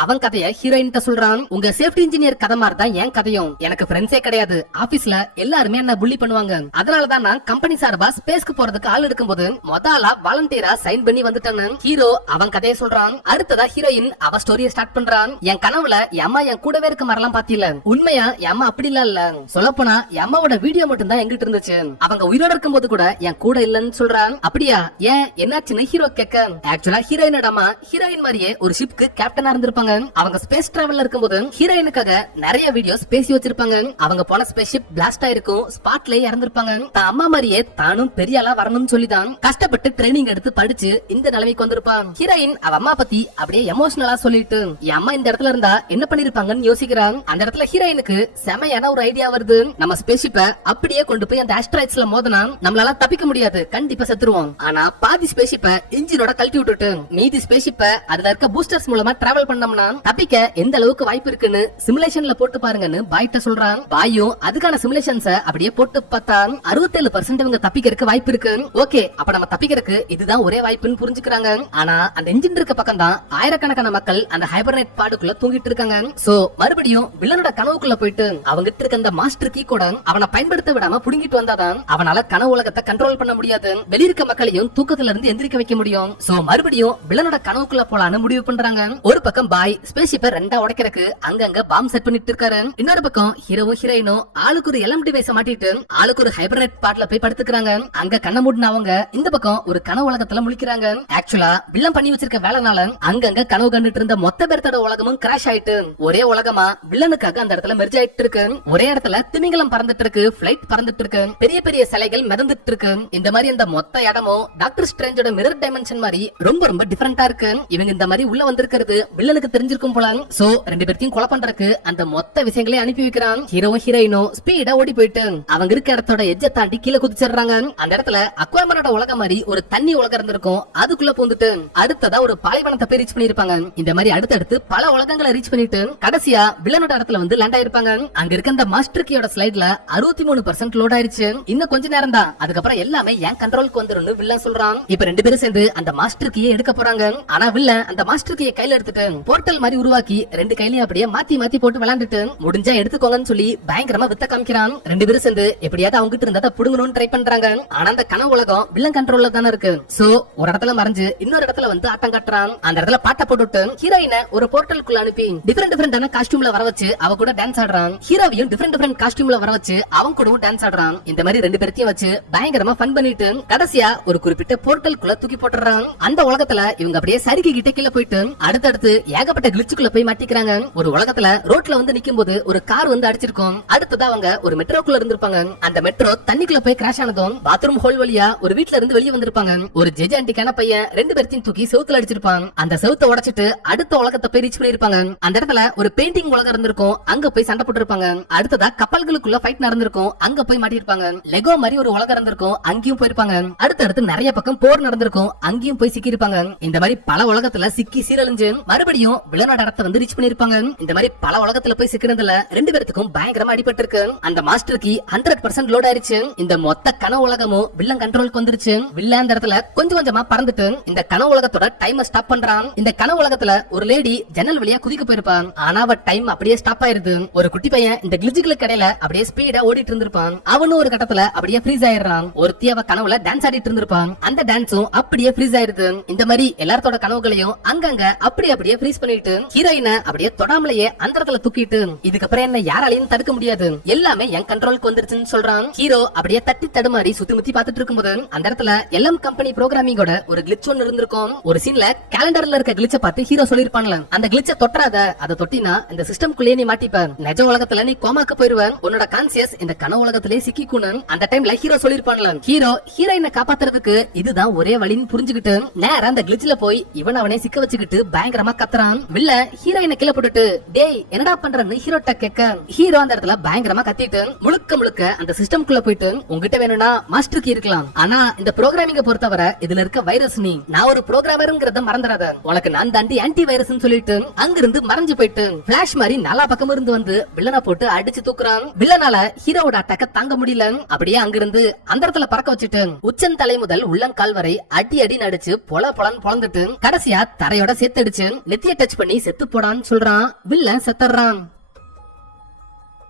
அவன் கதைய ஹீரோயின் சொல்றான். உங்க சேஃப்டி இன்ஜினியர் கதை மாதிரி தான் என் கதையும், எனக்கு ஃப்ரெண்ட்ஸே கிடையாது, ஆபீஸ்ல எல்லாருமே என்ன புள்ளி பண்ணுவாங்க, அதனாலதான் நான் கம்பெனி சார்பா ஸ்பேஸ்க்கு போறதுக்கு ஆள் எடுக்கும்போது முதலா வாலண்டியரா சைன் பண்ணி வந்துட்டேன்னு ஹீரோ அவன் கதையை சொல்றான். அடுத்ததா ஹீரோயின் அவ ஸ்டோரியை ஸ்டார்ட் பண்றான். என் கனவுல என் அம்மா என் கூடவே இருக்க மாதிரிலாம் பாத்தீல, உண்மையா என் அம்மா அப்படி இல்ல, சொல்லப்போனா என் அம்மாவோட வீடியோ மட்டும் தான் எங்கிட்ட இருந்துச்சு, அவங்க உயிரோட இருக்கும் போது கூட என் கூட இல்லன்னு சொல்றான். அப்படியா, ஏன் என்னாச்சுன்னு ஹீரோ கேட்க, ஆக்சுவலா ஹீரோயினோட அம்மா ஹீரோயின் மாதிரியே ஒரு ஷிப்க்கு கேப்டனா இருந்திருப்பாங்க. அவங்க ஸ்பேஸ் டிராவல்ல இருக்கும்போது ஹீரோயினுக்காக நிறைய வீடியோஸ் பேசி வச்சிருப்பாங்க. அவங்க போன ஸ்பேஸ் ஷிப் பிளாஸ்ட் ஆயிருக்கும், ஸ்பாட்லயே இறந்திருப்பாங்க. தான் அம்மா மாதிரியே தானும் பெரிய ஆளா வரணும்னு சொல்லிதான் கஷ்டப்பட்டு ட்ரைனிங் எடுத்து படிச்சு இந்த நிலைமைக்கு வந்திருப்பாங்க. ஹீரோயின் அவ அம்மா பத்தி அப்படியே எமோஷனலா சொல்லிட்டு என் அம்மா இந்த இடத்துல இருந்தா என்ன பண்ணிருப்பாங்கன்னு யோசிக்கிறாங்க. அந்த இடத்துல ஹீரோயினுக்கு செமையான ஒரு ஐடியா வருது. நம்ம ஸ்பேஸ் ஷிப்பை அப்படியே கொண்டு போய் அந்த ஆஸ்ட்ராய்ட்ஸ்ல மோதனா நம்மளால தப்பிக்க முடியாது, கண்டிப்பா செத்துருவோம். ஆனா பாதி ஸ்பேஸ் ஷிப்பை இன்ஜினோட கழட்டி விட்டுட்டு மீதி ஸ்பேஸ்ஷிப்ப அதுல இருக்க பூஸ்டர்ஸ் மூலமா டிராவல் பண்ணோம்னா தப்பிக்க எந்த அளவுக்கு வாய்ப்பு இருக்குன்னு சிமுலேஷன்ல போட்டு பாருங்கன்னு பாய்ட்ட சொல்றான். பாயும் அதுக்கான சிமுலேஷன்ஸ அப்படியே போட்டு பார்த்தா 67% இவங்க தப்பிக்கிறதுக்கு வாய்ப்பு இருக்கு. ஓகே, அப்ப நம்ம தப்பிக்கிறதுக்கு இதுதான் ஒரே வாய்ப்புன்னு புரிஞ்சுக்கிறாங்க. ஆனா அந்த இன்ஜின் இருக்க பக்கம் தான் ஆயிரக்கணக்கான மக்கள் அந்த ஹைபர்நெட் பாடுக்குள்ள தூங்கிட்டு இருக்காங்க. சோ மறுபடியும் வில்லனோட கனவுக்குள்ள போயிட்டு அவங்க கிட்ட இருக்க அந்த மாஸ்டர் கீ கூட அவனை பயன்படுத்த விடாம புடுங்கிட்டு வந்தாதான் அவனால கனவு உலகத்தை கண்ட்ரோல் பண்ண முடியாது. வெளியிருக்க மக்களையும் தூக்கத்துல இருந்து எந்திரிக்க வைக்க முடியும். சோ மறுபடியும் வில்லனோட கனவுக்குள்ள போலான்னு முடிவு பண்றாங்க. ஒரு பக்கம் பாய் ஸ்பேஸ்ஷிப்பை ரெண்டா உடைக்கிறதுக்கு அங்கங்க பாம் செட் பண்ணிட்டு இருக்காரு. இன்னொரு பக்கம் ஹீரோவும் ஹீரோயினும் ஆளுக்கு ஒரு எல்எம்டி டிவைஸ மாட்டிட்டு ஆளுக்கு ஒரு ஹைபர்நெட் பாட்ல போய் படுத்துக்கிறாங்க. அங்க கண்ண மூடின அவங்க இந்த பக்கம் ஒரு கனவு உலகத்துல முழிக்கிறாங்க. ஆக்சுவலா வில்லன் பண்ணி வச்சிருக்க வேலைனால அங்கங்க கனவு கண்டுட்டு இருந்த மொத்த பேர்த்தோட உலகமும் கிராஷ் ஆயிட்டு ஒரே உலகமா வில்லனுக்காக அந்த இடத்துல மெர்ஜ் ஆயிட்டு இருக்கு. ஒரே இடத்துல திமிங்கலம் பறந்துட்டு இருக்கு, பிளைட் பறந்துட்டு இருக்கு, பெரிய பெரிய சிலைகள் மிதந்துட்டு இருக்கு. இந்த மாதிரி இந்த மொத்த இடமும் டாக்டர் ஸ்ட்ரேஞ்சோட மிரர் டைமென்ஷன் மாதிரி ரொம்ப ரொம்ப டிஃபரெண்டா இருக்கு. இவங்க இந்த மாதிரி உள்ள வந்திருக்கிறது வில்லனுக்கு தெரிஞ்சிருக்கும் போல. சோ ரெண்டு பேர்த்தையும் கொலை பண்றதுக்கு அந்த மொத்த விஷயங்களை அனுப்பி வைக்கிறான். ஹீரோவும் ஹீரோயினும் ஸ்பீடா ஓடி போயிட்டு அவங்க இருக்க இடத்தோட எட்ஜை தாண்டி கீழே குதிச்சிடுறாங்க. அந்த இடத்துல அக்வாமனோட உலகம் மாதிரி ஒரு தண்ணி உலகம் இருந்திருக்கும். அதுக்குள்ள பூந்துட்டு அடுத்ததா ஒரு பாலைவனத்தை போய் ரீச் பண்ணிருப்பாங்க. இந்த மாதிரி அடுத்தடுத்து பல உலகங்களை ரீச் பண்ணிட்டு கடைசியா வில்லனோட இடத்துல வந்து லேண்ட் ஆயிருப்பாங்க. அங்க இருக்க அந்த மாஸ்டர் கீயோட ஸ்லைட்ல 63% லோட் ஆயிருச்சு. இன்னும் கொஞ்ச நேரம் தான், அதுக்கப்புறம் எல்லாமே என் கண்ட்ரோலுக்கு வந்துரும்னு வில்லன் சொல்றான். இப்ப ரெண்டு பேரும் சேர்ந்து அந்த மாஸ்டர் கீயை எடுக்க போறாங்க. ஆனா வில்லன் அந்த மாஸ்டர் கீயை கையில எடுத்துட்டு போர்ட்டல் மாதிரி உருவாக்கி ரெண்டு கையிலயும் அப்படியே மாத்தி மாத்தி போட்டு விளையாண்டுட்டு முடிஞ்சா எடுத்துக்கோங்கன்னு சொல்லி பயங்கரமா வித்த காமிக்கிறான். ரெண்டு பேரும் சேர்ந்து எப்படியாவது அவங்க கிட்ட இருந்தா புடுங்கணும்னு ட்ரை பண்றாங்க. ஆனா அந்த கனவு உலகம் வில்லன் கண்ட்ரோல்ல தானே இருக்கு. சோ ஒரு இடத்துல மறைஞ்சு இன்னொரு இடத்துல வந்து ஆட்டம் காட்டுறான். அந்த இடத்துல பாட்டை போட்டுட்டு ஹீரோயினை ஒரு போர்ட்டலுக்குள்ள அனுப்பி டிஃபரெண்டான காஸ்டியூம்ல வர வச்சு அவ கூட டான்ஸ் ஆடுறான். ஹீரோவையும் டிஃபரெண்ட் காஸ்டியூம்ல வர வச்சு அவங்க கூடவும் டான்ஸ் ஆடுறான். இந்த மாதிரி ரெண்டு பேர்த்தையும் வச்சு பயங்கரமா ஃபன் பண்ணிட்டு கடைசியா ஒரு குறிப்பிட்ட போர்ட்டலுக்குள்ள தூக்கி போட்டுறான். அந்த உலகத்துல இவங்க அப்படியே சரிக்கிட்ட கீழே போயிட்டு அடுத்தடுத்து ஏகப்பட்ட கிளிச்சுக்குள்ள போய் மாட்டிக்கிறாங்க. ஒரு உலகத்துல ரோட்ல வந்து நிக்கும் போது ஒரு கார் வந்து அடிச்சிருக்கும். அடுத்தது அவங்க ஒரு மெட்ரோக்குள்ள இருந்திருப்பாங்க. அந்த மெட்ரோ தண்ணிக்குள்ள போய் கிராஷ் ஆனதும் பாத்ரூம் ஹோல் வழியா ஒரு வீட்ல இருந்து வெளியே வந்திருப்பாங்க. ஒரு ஜெஜாண்டிக்கான பையன் ரெண்டு பேர்த்தையும் தூக்கி செவுத்துல அடிச்சிருப்பான். அந்த செவுத்தை உடைச்சிட்டு அடுத்த உலகத்தை போய் ரீச் பண்ணிருப்பாங்க. அந்த இடத்துல ஒரு பெயிண்டிங் உலகம் இருந்திருக்கும். அங்க போய் சண்டை போட்டுருப்பாங்க. அடுத்ததா கப்பல்களுக்குள்ள ஃபைட் நடந்திருக்கும். அங்க போய் மாட்டிருப்பாங்க. லெகோ மாதிரி ஒரு உலகம் இருந்திருக்கும். அங்கேயும் போயிருப்பாங்க. அடுத்தடுத்து நிறைய பக்கம் போர் நடந்திருக்கும். அங்கேயும் போய் சிக்கி இருப்பாங்க. இந்த மாதிரி பல உலகத்துல சிக்கி சீரழிஞ்சு மறுபடியும் வில்லனோட இடத்தை வந்து ரீச் பண்ணிருப்பாங்க. இந்த மாதிரி பல உலகத்துல போய் சிக்கினதுல ரெண்டு பேருக்கும் பயங்கரமா அடிபட்டு இருக்கு. அந்த மாஸ்டருக்கு 100% லோட் ஆயிருச்சு. இந்த மொத்த கனவு உலகமும் வில்லன் கண்ட்ரோலுக்கு வந்துருச்சு. வில்லன் அந்த இடத்துல கொஞ்சம் கொஞ்சமா பறந்துட்டு இந்த கனவு உலகத்தோட டைமை ஸ்டாப் பண்றான். இந்த கனவு உலகத்துல ஒரு லேடி ஜன்னல் வழியா குதிக்க போயிருப்பான். ஆனா அவ டைம் அப்படியே ஸ்டாப் ஆயிருது. ஒரு குட்டி பையன் இந்த கிளிஜுகளுக்கு இடையில அப்படியே ஸ்பீடா ஓடிட்டு இருந்திருப்பான். அவனும் ஒரு கட்டத்துல அப்படியே ஃப்ரீஸ் ஆயிடுறான். ஒருத்தி அவ கனவுல டான்ஸ் ஆடிட்டு இருந்திருப்பான். அந்த டான்ஸும் அப்படியே ஃப்ரீஸ் ஆயிருது. இந்த மாதிரி எல்லாத்தோட கனவுகளையும் அங்கங்க அப்படியே ஃப்ரீஸ் பண்ணிட்டு ஹீரோயினை அப்படியே தொடாமலேயே அந்த இடத்துல தூக்கிட்டு இதுக்கப்புறம் என்ன யாராலையும் தடுக்க முடியாது, எல்லாமே என் கண்ட்ரோலுக்கு வந்துருச்சுன்னு சொல்றான். ஹீரோ அப்படியே தட்டி தடுமாறி சுத்தி முத்தி பாத்துட்டு இருக்கும்போது அந்த இடத்துல எல்எம் கம்பெனி ப்ரோகிராமிங்கோட ஒரு கிளிச் ஒன்னு இருந்திருக்கும். ஒரு சீன்ல கேலண்டர்ல இருக்க கிளிச்ச பார்த்து ஹீரோ சொல்லிருப்பான்ல, அந்த கிளிச்ச தொட்டாத, அதை தொட்டினா இந்த சிஸ்டம்குள்ளேயே நீ மாட்டிப்ப, நிஜ உலகத்துல நீ கோமாக்கு போயிருவ, உன்னோட கான்சியஸ் இந்த கனவு உலகத்திலே சிக்கிக்குன்னு அந்த டைம்ல ஹீரோ சொல்லிருப்பான்ல. ஹீரோ ஹீரோயினை காப்பாத்துறதுக்கு இதுதான் ஒரே வழின்னு புரிஞ்சுக்கிட்டு நேரா அந்த கிளிச்ல போய் இவன் அவனே சிக்க வச்சுக்கிட்டு பயங்கரமா கத்துறான். வில்ல ஹீரோயினை கீழே போட்டுட்டு டேய் என்னடா பண்றன்னு ஹீரோட்ட கேட்க ஹீரோ அந்த இடத்துல பயங்கரமா கத்திட்டு முழுக்க அந்த சிஸ்டம்குள்ள போயிட்டு உங்ககிட்ட வேணும்னா மாஸ்டர் கீ இருக்கலாம், ஆனா இந்த ப்ரோகிராமிங்க பொறுத்தவரை இதுல இருக்க வைரஸ் நீ, நான் ஒரு ப்ரோகிராமருங்கிறத மறந்துடாத, உனக்கு நான் தாண்டி ஆன்டி வைரஸ் சொல்லிட்டு அங்கிருந்து மறைஞ்சு போயிட்டு பிளாஷ் மாதிரி நாலா பக்கம் இருந்து வந்து வில்லனை போட்டு அடிச்சு தூக்குறான். வில்லனால ஹீரோவோட அட்டாக்க தாங்க முடியல. அப்படியே அங்கிருந்து அந்த இடத்துல பறக்க வச்சுட்டு உச்சந்தலை முதல் உள்ளங்கால் வரை அடி அடி நடிச்சு பொலன்னு பொளந்துட்டு கடைசியா தரையோட சேர்த்து அடிச்சு நெத்திய டச் பண்ணி செத்து போடான்னு சொல்றான். வில்லன் செத்துறான்.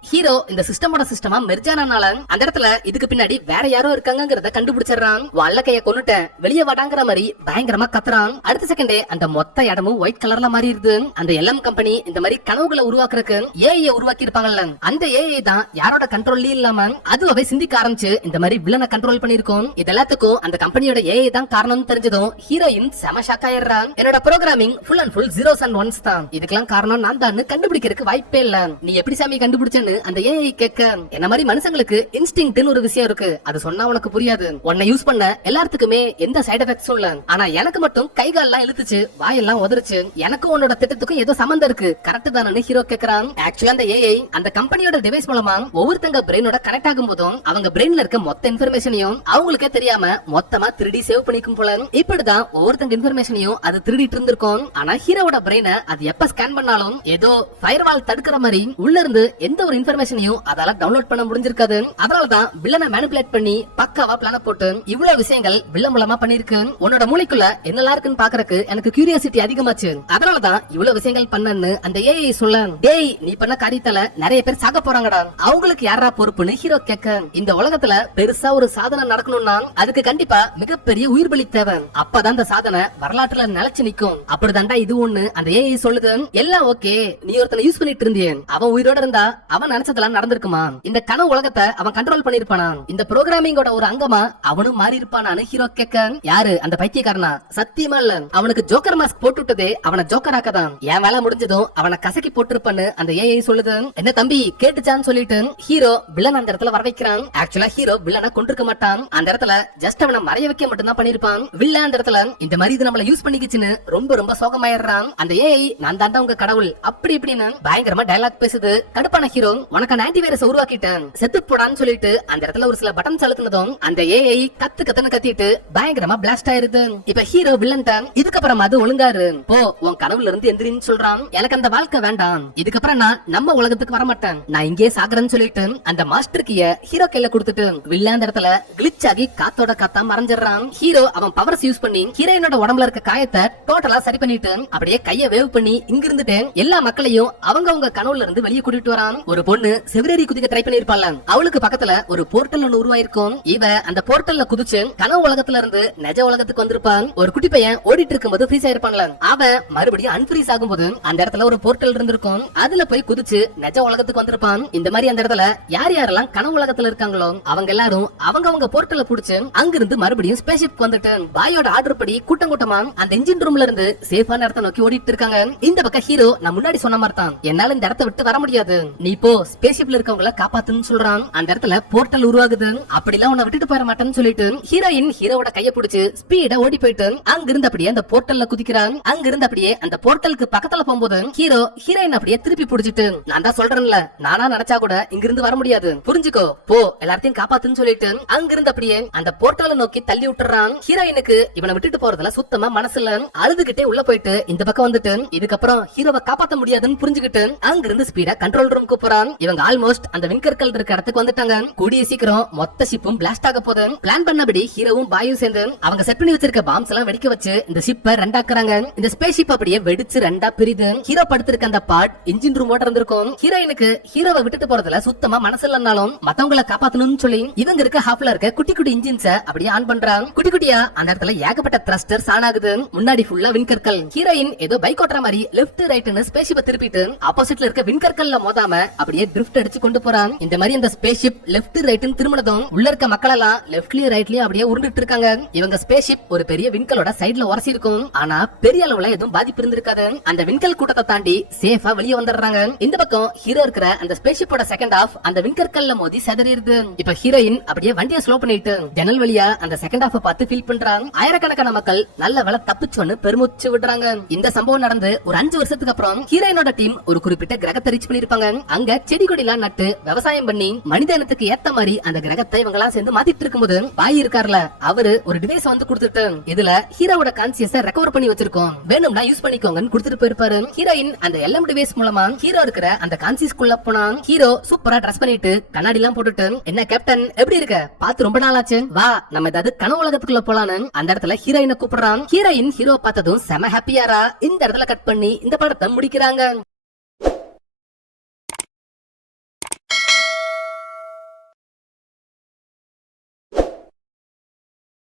ஹீரோ இந்த சிஸ்டமோட சிஸ்டமா மெர்ஜானால அந்த இடத்துல இதுக்கு பின்னாடி வேற யாரோ இருக்காங்கங்கறத கண்டுபிடிச்சிடறான். வல்லக்கைய கொன்னுட்டேன் வெளியே வாடாங்கிற மாதிரி பயங்கரமா கத்துறான். அடுத்த செகண்டே அந்த மொத்த இடமும் ஒயிட் கலர்ல மாறிடுது. அந்த எல்எம் கம்பெனி இந்த மாதிரி கனவுகளை உருவாக்குறதுக்கு ஏஐ உருவாக்கி இருப்பாங்கல்ல, அந்த ஏஐ தான் யாரோட கண்ட்ரோல்லயும் இல்லாம அதுவே சிந்திக்க ஆரம்பிச்சு இந்த மாதிரி வில்லனை கண்ட்ரோல் பண்ணிருக்கோம். இது எல்லாத்துக்கும் அந்த கம்பெனியோட ஏஐ தான் காரணம்னு தெரிஞ்சதும் ஹீரோயின் செம ஷாக் ஆயிடுறான். என்னோட programming full and full 0s and 1s தான், இதுக்கெல்லாம் காரணம் நான் தான் கண்டுபிடிக்கிறதுக்கு வாய்ப்பே இல்ல, நீ எப்படி சாமி கண்டுபிடிச்சேன்னு அந்த ஏஐ கேட்க, என்ன மாதிரி மனுஷங்களுக்கு இன்ஸ்டிங்க்ட்னு ஒரு விஷயம் இருக்கு, அது சொன்னா உனக்கு புரியாது. உன்னை யூஸ் பண்ண எல்லாத்துக்குமே எந்த சைடு எஃபெக்ட்ஸும் இல்ல, ஆனா எனக்கு மட்டும் கை கால் எல்லாம் இழுத்துச்சு, வாயெல்லாம் உதறிச்சு, எனக்கும் உன்னோட திட்டத்துக்கும் ஏதோ சம்பந்தம் இருக்கு, கரெக்ட் தானே ஹீரோ கேக்குறான். ஆக்சுவலா அந்த ஏஐ அந்த கம்பெனியோட டிவைஸ் மூலமா ஒவ்வொருத்தங்க பிரெயினோட கனெக்ட் ஆகும் போதும் அவங்க பிரெயின்ல இருக்க மொத்த இன்ஃபர்மேஷனையும் அவங்களுக்கே தெரியாம மொத்தமா திருடி சேவ் பண்ணிக்கும் போல. இப்படிதான் ஒவ்வொருத்தங்க இன்ஃபர்மேஷனையும் அது திருடிட்டு இருந்திருக்கும். ஆனா ஹீரோவோட பிரெயினை அது எப்ப ஸ்கேன் பண்ணாலும் ஏதோ ஃபயர்வால் தடுக்கிற மாதிரி உள்ள இருந்து எந்த ஒரு இன்ஃபர்மேஷனையும் அதால டவுன்லோட் பண்ண முடிஞ்சிருக்காது. அதனாலதான் வில்லனை மேனிபுலேட் பண்ணி பக்காவா பிளான போட்டு இவ்வளவு விஷயங்கள் வில்ல மூலமா பண்ணிருக்கு. உன்னோட மூளைக்குள்ள என்னெல்லாம் இருக்குன்னு பாக்குறதுக்கு எனக்கு கியூரியாசிட்டி அதிகமாச்சு, அதனாலதான் இவ்வளவு விஷயங்கள் பண்ணன்னு அந்த ஏஐ சொல்ல. டேய், நீ பண்ண காரியத்தால நிறைய பேர் சாக போறாங்கடா, அவங்களுக்கு யாரா பொறுப்புன்னு ஹீரோ கேட்க, இந்த உலகத்துல பெருசா ஒரு சாதனை நடக்கணும்னா அதுக்கு கண்டிப்பா மிகப்பெரிய உயிர் பலி தேவை, அப்பதான் அந்த சாதனை வரலாற்றுல நிலைச்சு நிக்கும். அப்படிதான்டா இது ஒண்ணு அந்த ஏஐ சொல்லுது. எல்லாம் ஓகே, நீ ஒருத்தனை யூஸ் பண்ணிட்டு இருந்தேன், அவன் உயிரோட இருந்தா அவன் நினைச்சதெல்லாம் நடந்திருக்குமா, இந்த கனவு உலகத்தை அவன் கண்ட்ரோல் பண்ணிருப்பானா, இந்த ப்ரோகிராமிங்கோட ஒரு அங்கமா அவனும் மாறி இருப்பானான்னு ஹீரோ கேட்க, யாரு அந்த பைத்தியக்காரனா, சத்தியமா இல்ல, அவனுக்கு ஜோக்கர் மாஸ்க் போட்டு விட்டதே அவனை ஜோக்கர் ஆக்கதான், என் வேலை முடிஞ்சதும் அவனை கசக்கி போட்டிருப்பான்னு அந்த ஏஐ சொல்லுது. என்ன தம்பி கேட்டுச்சான்னு சொல்லிட்டு ஹீரோ வில்லன் அந்த இடத்துல வர வைக்கிறான். ஆக்சுவலா ஹீரோ வில்லனை கொண்டிருக்க மாட்டான், அந்த இடத்துல ஜஸ்ட் அவனை மறைய வைக்க மட்டும் தான் பண்ணிருப்பான். வில்லன் அந்த இடத்துல இந்த மாதிரி இது நம்மள யூஸ் பண்ணிக்கிச்சுன்னு ரொம்ப சோகமாயிடுறான். அந்த ஏஐ நான் தாண்டா உங்க கடவுள் அப்படி இப்படின்னு பயங்கரமா டயலாக் பேசுது. கடுப்பான ஹீரோ, உனக்கு ஆன்டி வைரஸ் உருவாக்கிட்டேன் செத்து போடான்னு சொல்லிட்டு அந்த இடத்துல ஒரு சில பட்டன் அழுத்தினதும் அந்த ஏஐ கத்துன்னு கத்திட்டு பயங்கரமா பிளாஸ்ட் ஆயிருது. இப்ப ஹீரோ வில்லன் தான், இதுக்கப்புறம் அது ஒழுங்காரு போ, உன் கனவுல இருந்து எந்திரின்னு சொல்றான். எனக்கு அந்த வாழ்க்கை வேண்டாம், இதுக்கப்புறம் நான் நம்ம உலகத்துக்கு வர மாட்டேன், நான் இங்கே சாகுறேன்னு சொல்லிட்டு அந்த மாஸ்டர் கீய ஹீரோ கையில கொடுத்துட்டு வில்லன் அந்த இடத்துல கிளிச் ஆகி காத்தோட காத்தா மறைஞ்சிடறான். ஹீரோ அவன் பவர்ஸ் யூஸ் பண்ணி ஹீரோயினோட உடம்புல இருக்க காயத்தை டோட்டலா சரி பண்ணிட்டு அப்படியே கைய வேவ் பண்ணி இங்க இருந்துட்டு எல்லா மக்களையும் அவங்க கனவுல இருந்து வெளியே கூட்டிட்டு வரான். ஒரு பொண்ணு செவிரேறி குதிக்க ட்ரை பண்ணிருப்பாள், அவளுக்கு பக்கத்துல ஒரு போர்ட்டல் ஒன்னு உருவாயிருக்கும். இவ அந்த போர்ட்டல்ல குதிச்சு கனவு உலகத்துல இருந்து நிஜ உலகத்துக்கு வந்திருப்பான். ஒரு குட்டி பையன் ஓடிட்டு இருக்கும்போது ஃப்ரீஸ் ஆயிருப்பான்ல, அவன் மறுபடியும் அன்ஃப்ரீஸ் ஆகும்போது அந்த இடத்துல ஒரு போர்ட்டல் இருந்திருக்கும், அதுல போய் குதிச்சு நிஜ உலகத்துக்கு வந்திருப்பான். இந்த மாதிரி அந்த இடத்துல யார் யாரெல்லாம் கனவு உலகத்துல இருக்காங்களோ அவங்க எல்லாரும் அவங்க போர்ட்டல புடிச்சு அங்கிருந்து மறுபடியும் ஸ்பேஸ்ஷிப் வந்துட்டு பாயோட ஆர்டர் படி கூட்டம் கூட்டமா அந்த இன்ஜின் ரூம்ல இருந்து சேஃபான இடத்தை நோக்கி ஓடிட்டு இருக்காங்க. இந்த பக்கம் ஹீரோ நான் முன்னாடி சொன்ன மாதிரி தான், என்னால இந்த இடத்தை விட்டு வர முடியாது, நீ போ ஸ்பேஸ்ஷிப்ல இருக்கவங்கள காப்பாத்துன்னு சொல்றான். அந்த இடத்துல போர்ட்டல் உருவாகுது. அப்படிலாம் உன்னை விட்டுட்டு போயிட மாட்டேன்னு சொல்லிட்டு ஹீரோயின் ஹீரோவோட கைய பிடிச்சு ஸ்பீடா ஓடி போயிட்டு அங்கிருந்து அப்படியே அந்த போர்ட்டல்ல குதிக்கிறான். அங்கிருந்து அப்படியே அந்த போர்ட்டலுக்கு பக்கத்துல போகும்போது ஹீரோ ஹீரோயின் அப்படியே திருப்பி பிடிச்சிட்டு, நான் தான் சொல்றேன்ல, நானா நினைச்சா கூட இங்கிருந்து வர முடியாது, புரிஞ்சுக்கோ, போ எல்லாத்தையும் காப்பாத்துன்னு சொல்லிட்டு அங்கிருந்து அப்படியே அந்த போர்ட்டலை நோக்கி தள்ளி விட்டுறான். ஹீரோயினுக்கு இவனை விட்டுட்டு போறதுல சுத்தமா மனசுல அழுதுகிட்டே உள்ள போயிட்டு இந்த பக்கம் வந்துட்டு இதுக்கப்புறம் ஹீரோவை காப்பாத்த முடியாதுன்னு புரிஞ்சுக்கிட்டு அங்கிருந்து ஸ்பீடா கண்ட்ரோல் ரூமுக்கு போறான். இவங்க ஆல்மோஸ்ட் அந்த விண்கற்கள் இருக்க இடத்துக்கு வந்துட்டாங்க. கூடிய சீக்கிரம் மொத்த ஷிப்பும் பிளாஸ்ட் ஆக போகுது. பிளான் பண்ணபடி ஹீரோவும் பாயும் சேர்ந்து அவங்க செட் பண்ணி வச்சிருக்க பாம்ஸ் எல்லாம் வெடிக்க வச்சு இந்த ஷிப்பை ரெண்டாக்குறாங்க. இந்த ஸ்பேஸ் ஷிப் அப்படியே வெடிச்சு ரெண்டா பிரிது. ஹீரோ படுத்திருக்க அந்த பார்ட் இன்ஜின் ரூம் ஓட்ட இருந்திருக்கும். ஹீரோயினுக்கு ஹீரோவை விட்டுட்டு போறதுல சுத்தமா மனசு இல்லைனாலும் மத்தவங்களை காப்பாத்தணும்னு சொல்லி இவங்க இருக்க ஹாஃப்ல இருக்க குட்டி குட்டி இன்ஜின்ஸ அப்படியே ஆன் பண்றாங்க. குட்டி குட்டியா அந்த இடத்துல ஏகப்பட்ட த்ரஸ்டர்ஸ் ஆன் ஆகுது. முன்னாடி ஃபுல்லா விண்கற்கள். ஹீரோயின் ஏதோ பைக் ஓட்டுற மாதிரி லெஃப்ட் ரைட்னு ஸ்பேஸ் ஷிப்பை திருப்பிட்டு ஆப்போசிட்ல இருக்க விண்கற்கள்ல மோதாம அப்படியே ட்ரிஃப்ட் அடிச்சு கொண்டு போறான். இந்த மாதிரி அந்த ஸ்பேஸ் ஷிப் லெஃப்ட் ரைட்னு திரும்பினதும் உள்ள இருக்க மக்கள் எல்லாம் லெஃப்ட்லயும் ரைட்லயும் அப்படியே உருண்டுட்டு இருக்காங்க. இவங்க ஸ்பேஸ் ஷிப் ஒரு பெரிய விண்கலோட சைடுல உரசி இருக்கும். ஆனா பெரிய அளவுல எதுவும் பாதிப்பு இருந்திருக்காது. அந்த விண்கல் கூட்டத்தை தாண்டி சேஃபா வெளியே வந்துடுறாங்க. இந்த பக்கம் ஹீரோ இருக்கிற அந்த ஸ்பேஸ் ஷிப்போட செகண்ட் ஹாஃப் அந்த விண்கற்கள்ல மோதி செதறிடுது. இப்ப ஹீரோயின் அப்படியே வண்டியை ஸ்லோ பண்ணிட்டு ஜன்னல் வழியா அந்த செகண்ட் ஹாஃப் பார்த்து ஃபீல் பண்றாங்க. ஆயிரக்கணக்கான மக்கள் நல்ல வேலை தப்பிச்சோன்னு பெருமூச்சு விடுறாங்க. இந்த சம்பவம் நடந்து ஒரு 5 வருஷத்துக்கு அப்புறம் ஹீரோயினோட டீம் ஒரு குறிப்பிட்ட கிரகத்தை ரீச் பண்ணிருப்பாங்க. அங்க செடி கொடிலாம் நட்டு விவசாயம் பண்ணி மனித இனத்துக்கு ஏத்த மாதிரி அந்த கிரகத்தை இவங்க எல்லாம் சேர்ந்து மாத்திட்டு இருக்கும்போது பாய் இருக்கார்ல, அவரு ஒரு டிவைஸ் வந்து கொடுத்துட்டு இதுல ஹீரோவோட கான்சியஸ ரெக்கவர் பண்ணி வச்சிருக்கோம், வேணும்னா யூஸ் பண்ணிக்கோங்கன்னு கொடுத்துட்டு போயிருப்பாரு. ஹீரோயின் அந்த எல்எம் டிவைஸ் மூலமா ஹீரோ இருக்கிற அந்த கான்சியஸ்குள்ள போனா. ஹீரோ சூப்பரா ட்ரெஸ் பண்ணிட்டு கண்ணாடி எல்லாம் போட்டுட்டு, என்ன கேப்டன் எப்படி இருக்க, பார்த்து ரொம்ப நாள் ஆச்சு, வா நம்ம ஏதாவது கனவு உலகத்துக்குள்ள போலான்னு அந்த இடத்துல ஹீரோயினை கூப்பிடுறான். ஹீரோயின் ஹீரோ பார்த்ததும் செம ஹாப்பியாரா இந்த இடத்துல கட் பண்ணி இந்த படத்தை முடிக்கிறாங்க.